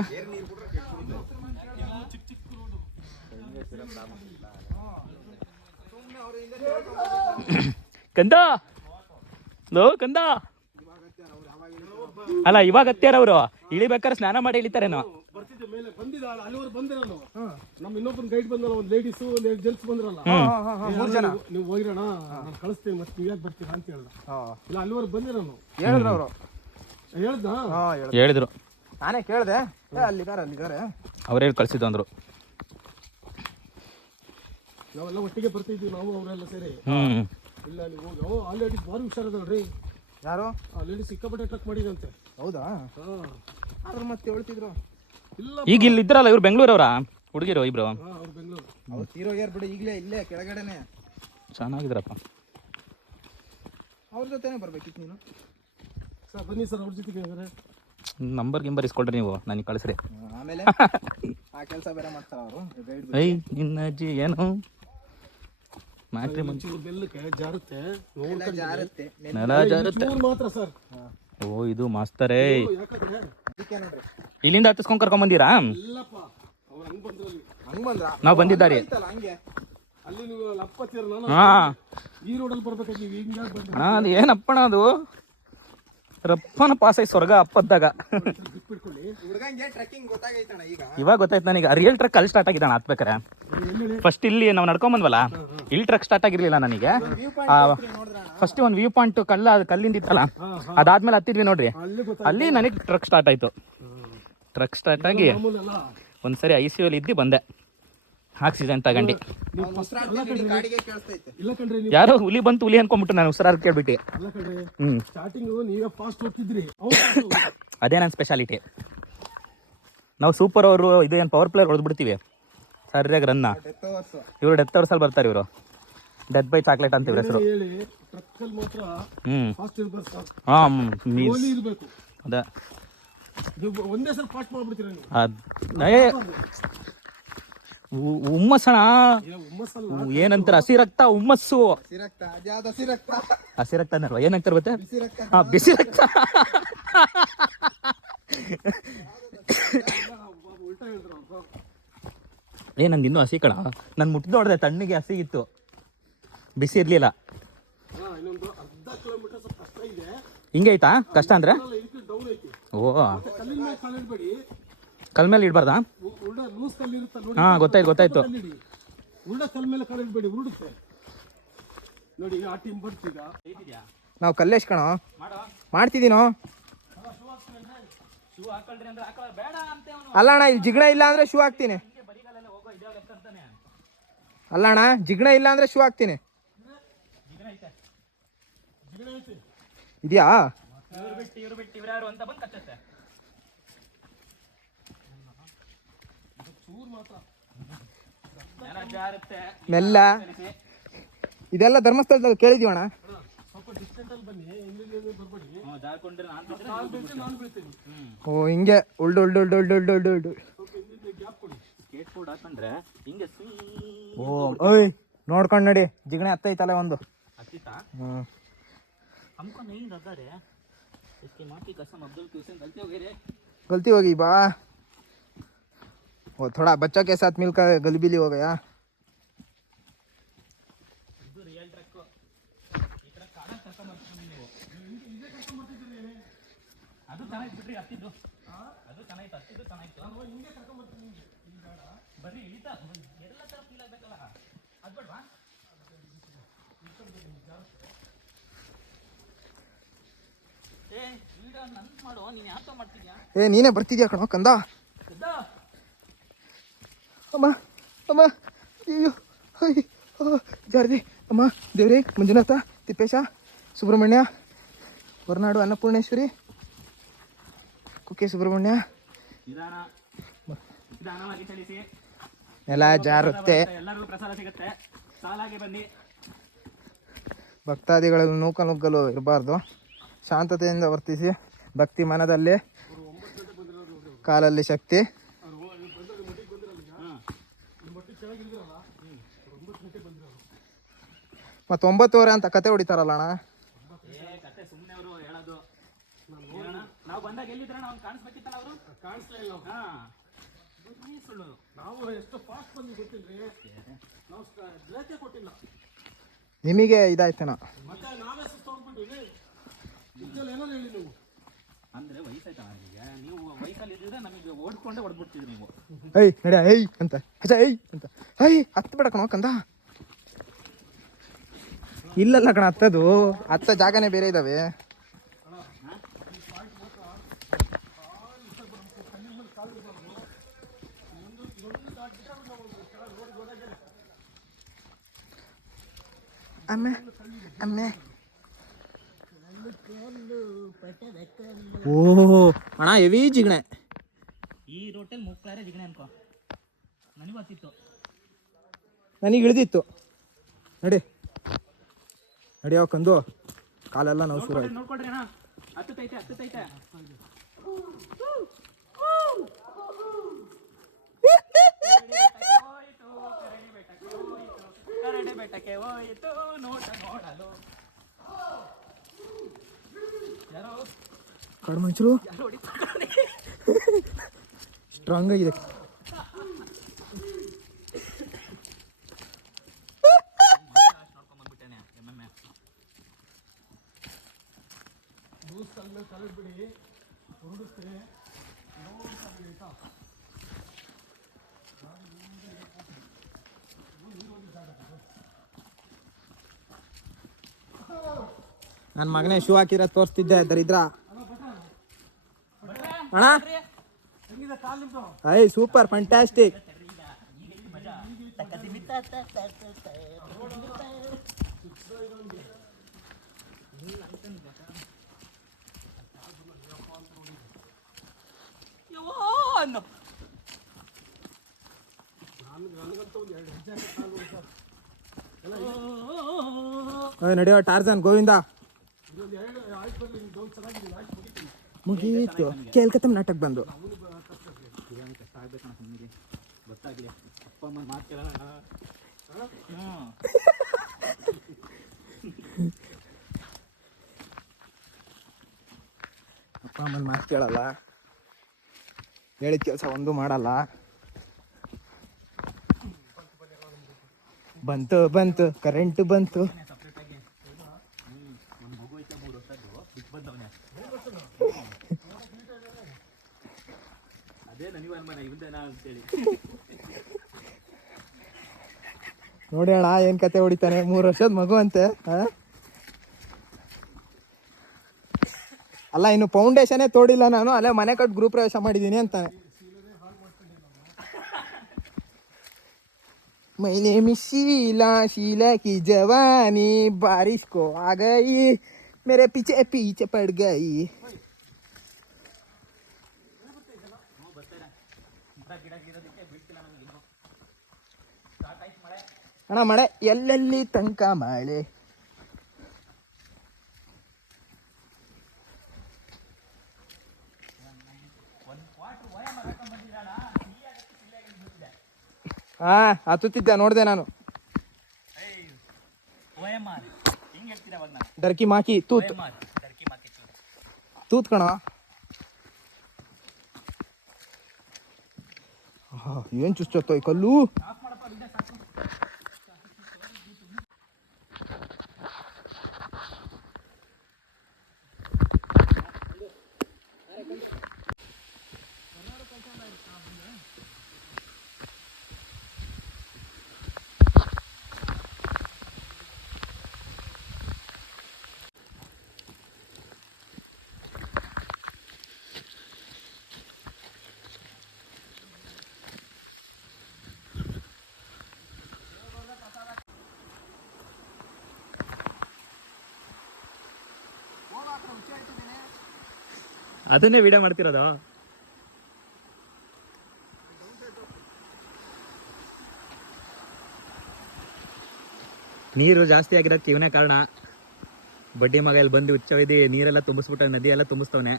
ಕಂದ ಲೋ ಕಂದ. ಅಲ್ಲ ಇವಾಗ ಹತ್ಯಾರ ಅವರು, ಇಳಿಬೇಕಾದ್ರೆ ಸ್ನಾನ ಮಾಡಿ ಇಳಿತಾರೇನೋ. ಬರ್ತಿದ್ದೆ ಮೇಲೆ ಬಂದಿದ್ದ ಅಲ್ಲಿವರೆಗೆ ಬಂದೆ ನಾನು. ನಮ್ಮ ಇನ್ನೊಬ್ಬನ ಗೈಡ್ ಬಂದಲ್ಲ, ಒಂದು ಲೇಡೀಸು ಒಂದು ಜೆಂಟ್ಸ್ ಬಂದ್ರಲ್ಲ. ನೀವು ಹೋಗಿರೋಣ, ನಾನು ಕಳಿಸ್ತೇನೆ, ಮತ್ತೆ ನೀವು ಯಾಕೆ ಬರ್ತೀರಾ ಅಂತ ಹೇಳ್ದ. ಇಲ್ಲ ಅಲ್ಲಿವರೆಗೆ ಬಂದೆ ನಾನು. ಹೇಳಿದ್ರು ಅವರು, ಹೇಳಿದ್ರು. ನಾನೇ ಕೇಳಿದೆ, ಅಲ್ಲಿಗಾರೆ ಅವರೇ ಕಳ್ಸಿದ್ದು ಅಂದ್ರು. ನಾವೆಲ್ಲ ಒಟ್ಟಿಗೆ ಬರ್ತಿದ್ವಿ, ನಾವು ಅವರೆಲ್ಲ ಸೇರಿ. ಇಲ್ಲ ನೀವು ಹೋಗಿ ಆಲ್ರೆಡಿ ಭಾರಿ ಹುಷಾರದಲ್ರಿ. ಯಾರು ಆಲ್ರೆಡಿ ಸಿಕ್ಕಾಪಟ್ಟೆ ಟ್ರಕ್ ಮಾಡಿದಂತೆ. ಹೌದಾ? ಹಾಂ ಆದ್ರೆ ಮತ್ತೆ ಹೇಳ್ತಿದ್ರು. ಇಲ್ಲ ಈಗ ಇಲ್ಲಿ ಇದ್ರಲ್ಲ ಇವ್ರು ಬೆಂಗಳೂರವ್ರ ಹುಡುಗಿರು ಇಬ್ರು. ಹಾಂ ಅವ್ರು ಬೆಂಗಳೂರು. ಅವ್ರು ತೀರೋಗ್ಯಾರ ಬಿಡು, ಈಗಲೇ ಇಲ್ಲೇ ಕೆಳಗಡೆನೆ. ಚೆನ್ನಾಗಿದ್ರಪ್ಪ. ಅವ್ರ ಜೊತೆನೇ ಬರ್ಬೇಕಿತ್ತು ನೀನು. ಸರ್ ಬನ್ನಿ ಸರ್, ಅವ್ರ ಜೊತೆಗೆ ಅಂದರೆ ನಂಬರ್ ಗಿಂಬರ್ ಇಸ್ಕೊಳ್ರಿ ನೀವು ನನಗೆ ಕಳಿಸ್ರಿ. ಆಮೇಲೆ ಆ ಕೆಲಸ ಬೇರೆ ಮಾಡ್ತಾರ ಅವರು. ಐ ನಿನ್ನ ಅಜ್ಜಿ ಏನು ಮ್ಯಾಟ್ರಿ ಮುಂಚೆ ಚೂರು ಬೆಲ್ಲಕ್ಕೆ ಜಾರುತ್ತೆ, ಜಾರುತ್ತೆ. ನೆಲ ಜಾರುತ್ತೆ. ಚೂರು ಮಾತ್ರ ಸರ್. ಓ ಇದು ಮಾಸ್ತರೇ. ಯಾಕಂದ್ರೆ ಅದಕ್ಕೆ ನೋಡ್ರಿ ಇಲ್ಲಿಂದ ಹತ್ತಿಸ್ಕೊಂಡ್ ಕರ್ಕೊಂಡ್ ಬಂದಿರಾ? ಇಲ್ಲಪ್ಪ, ಅವ್ರು ಹಂಗೆ ಬಂದ್ರಲ್ಲಿ. ಹಂಗ್ ಬಂದ್ರ ನಾವು ಬಂದಿದ್ದಾರೆ. ಹಂಗೆ ಅಲ್ಲಿ ನೀವು ಅಲ್ಲಿ ಅಪ್ಪತ್ತೀರ, ನಾನು ಹಾ ಈ ರೋಡಲ್ಲಿ ಬರ್ಬೇಕಾಗಿ ನೀವು ಹಿಂಗೆ ಬಂದ್ರಿ. ಅಣ್ಣ ಅದು ಏನಪ್ಪಣ ಅದು ರಪ್ಪನ ಪಾಸ್ ಐತಿ ಸ್ವರ್ಗ ಅಪ್ಪದ್ದಾಗ. ಬಿಟ್ಬಿಡ್ಕೊಳ್ಳಿ. ಹುಡುಗಂಗೆ ಟ್ರೆಕ್ಕಿಂಗ್ ಗೊತ್ತಾಗೈತಣ ಈಗ. ಇವಾಗ ಗೊತ್ತಾಯ್ತು ನನಗೆ. ರಿಯಲ್ ಟ್ರಕ್ ಅಲ್ಲಿ ಸ್ಟಾರ್ಟ್ ಆಗಿದ್ದಾಣ ಹತ್ಬೇಕಾರೆ. ಫಸ್ಟ್ ಇಲ್ಲಿ ನಾವು ನಡ್ಕೊಂಡ್ ಬಂದ್ವಲ್ಲ, ಇಲ್ಲಿ ಟ್ರಕ್ ಸ್ಟಾರ್ಟ್ ಆಗಿರ್ಲಿಲ್ಲ ನನಗೆ. ಫಸ್ಟ್ ಒಂದು ವ್ಯೂ ಪಾಯಿಂಟ್ ಕಲ್ಲಿಂದ ಇತ್ತಲ್ಲ, ಅದಾದ್ಮೇಲೆ ಹತ್ತಿದ್ವಿ ನೋಡ್ರಿ, ಅಲ್ಲಿ ಅಲ್ಲಿ ನನಗೆ ಟ್ರಕ್ ಸ್ಟಾರ್ಟ್ ಆಯ್ತು. ಟ್ರಕ್ ಸ್ಟಾರ್ಟ್ ಆಗಿ ಮಾಮೂಲಲ್ಲ. ಒಂದ್ಸರಿ ICU ಅಲ್ಲಿ ಇದ್ದು ಬಂದೆ ಆಕ್ಸಿಜನ್ ತಗೊಂಡು. ಕಾಡಿಗೆ ಕೇಳಿಸ್ತೈತೆ. ಇಲ್ಲ ಕಣ್ರಿ, ನೀವು ಯಾರೋ ಹುಲಿ ಬಂತು, ಹುಲಿ ಅನ್ಕೊಂಡ್ಬಿಟ್ಟು ನಾನು ಉಸಿರಾರ್ ಕೇಳ್ಬಿಟ್ಟು. ಅಲ್ಲ ಕಣ್ರಿ, ಹ್ಮ್ ಸ್ಟಾರ್ಟಿಂಗು ನೀವೇ ಫಾಸ್ಟ್ ಹೋಗ್ತಿದ್ರಿ. ಅದೇ ನನ್ನ ಸ್ಪೆಷಾಲಿಟಿ. ನಾವು ಸೂಪರ್ ಅವರು ಇದು ಏನು ಪವರ್ ಪ್ಲೇಯರ್ ಹೊಡೆದ್ಬಿಡ್ತೀವಿ ಸರಿಯಾಗಿ ರನ್ನ. ಇವರು ಡೆತ್ ಅವರ್ಸಲ್ಲಿ ಬರ್ತಾರೆ. ಇವರು ಡೆತ್ ಬೈ ಚಾಕ್ಲೇಟ್ ಅಂತ ಇವ್ರ ಹೆಸರು. ಹೇಳಿ ಟ್ರಕ್ಕಲ್ಲಿ ಮಾತ್ರ ಫಾಸ್ಟ್ ಇರ್ಬೇಕು ಸರ್. ಹಾಂ ಗೋಲಿ ಇರಬೇಕು. ಅದೇ ನೀವು ಒಂದೇ ಸಲ ಫಾಸ್ಟ್ ಮಾಡ್ಬಿಡ್ತೀರ ನೀವು. ಹುಮ್ಮಸ್ಸಣ ಹುಮ್ಮಸ್ಸಲ್ಲ, ಏನಂತಾರೆ, ಹಸಿ ರಕ್ತ ಹುಮ್ಮಸ್ಸು. ಸಿರಕ್ತ ಅದ್ಯಾವ್ದು ಹಸಿರಕ್ತ? ಹಸಿ ರಕ್ತ ಅನ್ನಲ್ವ, ಏನಂತಾರೆ ಮತ್ತೆ? ಬಿಸಿ ರಕ್ತ. ಹಾಂ ಬಿಸಿ ರಕ್ತ. ಉಲ್ಟಾ ಹೇಳಿದ್ರು ಅವ್ರು. ನಂದು ಇನ್ನೂ ಹಸಿ ಕಣ. ನಾನು ಮುಟ್ಟಿದ್ ನೋಡಿದೆ, ತಣ್ಣಗೆ ಹಸಿಗಿತ್ತು, ಬಿಸಿ ಇರಲಿಲ್ಲ. ಇನ್ನೊಂದು ಅರ್ಧ ಕಿಲೋಮೀಟರ್ ಸ್ವಲ್ಪ ಕಷ್ಟ ಇದೆ. ಹಿಂಗೆ ಐತಾ ಕಷ್ಟ ಅಂದ್ರೆ? ಇದಕ್ಕೆ ಡೌನ್ ಐತಿ. ಓ ಕಲ್ಲಿನ ಮೇಲೆ ಕಾಲಿಡ್ಬೇಡಿ, ಕಲ್ ಮೇಲೆ ಇಡಬಾರ್ದಾ? ಉಲ್ಡ ಲೂಸ್ ಕಲ್ಲು ಇರುತ್ತೆ ನೋಡಿ. ಹಾಂ ಗೊತ್ತಾಯ್ತು. ಉಲ್ಡ ಕಲ್ ಮೇಲೆ ಕಾಲಿಡ್ಬೇಡಿ, ಉರುಡುತ್ತೆ ನೋಡಿ. ಆ ಟೀಮ್ ಬರ್ತೀಗ. ನಾವು ಕಲ್ಲೇಶ್ ಕಣೋ ಮಾಡ್ತಿದ್ದೀನೋ. ಅಲ್ಲ ಅಣ್ಣ, ಇಲ್ಲಿ ಜಿಗಣ ಇಲ್ಲ ಅಂದ್ರೆ ಶೂ ಹಾಕ್ತೀನಿ. ಅಲ್ಲ ಅಣ್ಣ, ಜಿಗಣ ಇಲ್ಲ ಅಂದ್ರೆ ಶೂ ಹಾಕ್ತೀನಿ. ಇದೆಯಾ? ಮೆಲ್ಲ. ಇದೆಲ್ಲ ಧರ್ಮಸ್ಥಳದಲ್ಲಿ ಕೇಳಿದೀವಣ್ಣ. ಸ್ವಲ್ಪ ಡಿಸ್ಟೆನ್ಸ್ ಅಲ್ಲಿ ಬನ್ನಿ, ಬರ್ಬೇಡಿ. ಓ ಹಿಂಗೆ ಉಲ್ಡು. ಓ ಓಯ್ ನೋಡ್ಕೊಂಡು ನಡಿ, ಜಿಗಣೆ ಹತ್ತೈತಲ್ಲ ಒಂದು. गलती हो गई बा, वो थोड़ा बच्चा के साथ मिलकर गलबीली हो गया. ಏ ನೀನೇ ಬರ್ತಿದ್ಯಾ ಕಣೋ ಕಂದ. ಅಮ್ಮ ಅಮ್ಮ ಅಯ್ಯೋ ಜಾರದಿ ಅಮ್ಮ. ದೇವ್ರಿ, ಮಂಜುನಾಥ, ತಿಪ್ಪೇಶ, ಸುಬ್ರಹ್ಮಣ್ಯ, ಹೊರನಾಡು ಅನ್ನಪೂರ್ಣೇಶ್ವರಿ, ಕುಕ್ಕೆ ಸುಬ್ರಹ್ಮಣ್ಯ. ನೆಲ ಜಾರುತ್ತೆ. ಭಕ್ತಾದಿಗಳಲ್ಲಿ ನೂಕನುಗ್ಗಲು ಇರಬಾರ್ದು. ಶಾಂತತೆಯಿಂದ ವರ್ತಿಸಿ. ಭಕ್ತಿ ಮನದಲ್ಲಿ, ಕಾಲಲ್ಲಿ ಶಕ್ತಿ. ಮತ್ತು 9:00 ಅಂತ ಕತೆ ಹೊಡಿತಾರಲ್ಲ ಅಣ್ಣ. ನಿಮಗೆ ಇದಾಯ್ತೇನೋ. ಐ ನಡ ಐ ಅಂತ ಹಚ್ಚ ಐ ಅಂತ ಐ ಹತ್ತು ಬೇಡ ಕಣೋ ಕಂದ. ಇಲ್ಲಲ್ಲ ಕಣ, ಹತ್ತದು ಹತ್ತ ಜಾಗನೇ ಬೇರೆ ಇದಾವೆ. ಅಮ್ಮೆ ಅಮ್ಮೆ. ಓ ಅಣ್ಣ ಹೆವಿ ಜಿಗಣೆ. ಈ ರೋಟಲ್ಲಿ ಮುಕ್ಕಾರೆ ಜಿಗಣೆ ಅನ್ಕೋ. ನನಗೆ ಗೊತ್ತಿತ್ತು. ನನಗೆ ಇಳಿದಿತ್ತು. ನಡಿಯೋ ಕಂದು, ಕಾಲೆಲ್ಲ ನೋವು ಶುರು ಆಯ್ತು. ನೋಡ್ಕೊಡ್ರಿ ಅಣ್ಣ, ಹತ್ತೈತೆ. ಕರಡಿ ಬೆಟ್ಟಕ್ಕೆ ಹೋಯಿತು ನೋಟ ನೋಡಲು. ಕಾಡು ಮಂಚರು ಸ್ಟ್ರಾಂಗ್ ಆಗಿದೆ. ನನ್ನ ಮಗನೇ ಶೂ ಹಾಕಿರ ತೋರಿಸ್ತಿದ್ದೆ ದರಿದ್ರ. ಅಣ್ಣ ಐ ಸೂಪರ್ ಫ್ಯಾಂಟಾಸ್ಟಿಕ್. ನಡೆಯೋ ಟಾರ್ಜನ್ ಗೋವಿಂದ. ಮುಗೀತು ಕೇಳ್ಕತ್ತಮ್ ನಾಟಕ ಬಂದು. ಗೊತ್ತಾಗ್ಲಿ ಅಪ್ಪ ಅಮ್ಮ ಮಾತು ಕೇಳೋಣ. ಅಪ್ಪ ಅಮ್ಮನ ಮಾತು ಕೇಳಲ್ಲ, ಹೇಳಿದ ಕೆಲಸ ಒಂದು ಮಾಡಲ್ಲ. ಬಂತು ಕರೆಂಟ್ ಬಂತು. ನೋಡಿ ಅಣ್ಣ ಏನ್ ಕತೆ ಹೊಡಿತಾನೆ. 3 ವರ್ಷದ ಮಗು ಅಂತೆ. ಅಲ್ಲ ಇನ್ನು ಫೌಂಡೇಶನೇ ತೋಡಿಲ್ಲ ನಾನು, ಅಲ್ಲೇ ಮನೆ ಕಟ್ಟು ಗೃಹ ಪ್ರವೇಶ ಮಾಡಿದ್ದೀನಿ ಅಂತಾನೆ. ಮೈ ನೇಮ್ ಇಸ್ शीला की जवानी बारिश को आ गई मेरे पीछे पीछे पड़ गई. ಅಣ್ಣ ಮಳೆ ಎಲ್ಲೆಲ್ಲಿ ತನಕ ಮಳೆ. ಹಾ ಹತ್ತುತ್ತಿದ್ದೆ ನೋಡಿದೆ ನಾನು. ಡರ್ಕಿ ಮಾಕಿ ತೂತ್ ಕಣ. ಏನ್ ಚುಚ್ಚತ್ತೋ ಈ ಕಲ್ಲು. ಅದನ್ನೇ ವಿಡಿಯೋ ಮಾಡ್ತಿರೋದು. ನೀರು ಜಾಸ್ತಿ ಆಗಿರೋದಕ್ಕೆ ಇವನೇ ಕಾರಣ. ಬಡ್ಡಿ ಮಗ ಇಲ್ಲಿ ಬಂದು ಹುಚ್ಚೊಯ್ದು ನೀರೆಲ್ಲ ತುಂಬಿಸ್ಬಿಟ್ಟ, ನದಿ ಎಲ್ಲ ತುಂಬಿಸ್ತವನೆ.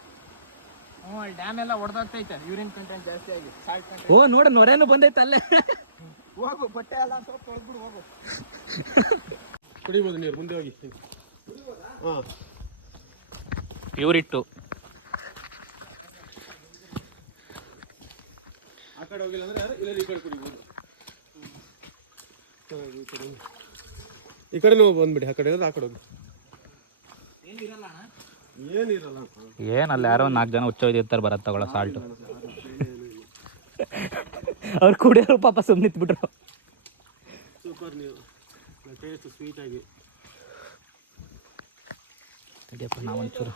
ಡ್ಯಾಮ್ ಎಲ್ಲ ಹೊಡೆದಾಗ್ತೈತೆ ಯೂರಿನ್ ಕಂಟೆಂಟ್ ಜಾಸ್ತಿ ಆಗಿ. ಓ ನೋಡು ನೊರೇನು ಬಂದೈತೆ ಅಲ್ಲೇ. ಹೋಗು ಬಟ್ಟೆ ಎಲ್ಲ ಸೋಪ್ ತೊಳೆದ್ಬಿಡು ಹೋಗು. ಕುಡಿಬೋದು ನೀರು ಮುಂದೆ ಹೋಗಿ. ಹಾಂ ಪ್ಯೂರ್ ಇಟ್ಟು ಆ ಕಡೆ ಹೋಗಿಲ್ಲ ಅಂದರೆ ಇಲ್ಲ ಈ ಕಡೆ ಕುಡಿಬೋದು. ಈ ಕಡೆನೂ ಬಂದ್ಬಿಡಿ, ಆ ಕಡೆ ಆ ಕಡೆ ಹೋಗಿ. ಏನಿರಲ್ಲ ಏನಲ್ಲ, ಯಾರೋ 4 ಜನ ಹುಚ್ಚೊಯ್ದಿರ್ತಾರೆ ಬರತ್ತೆ ತಗೊಳ್ಳೋ ಸಾಲ್ಟು. ಅವ್ರು ಕುಡಿಯೋರು ಪಾಪ ಸುಮ್ಮನೆ ನಿಂತ್ಬಿಟ್ರು. ಸೂಪರ್ ನೀವು ಟೇಸ್ಟ್ ಸ್ವೀಟ್ ಆಗಿ. ನಾವೊಂಚೂರು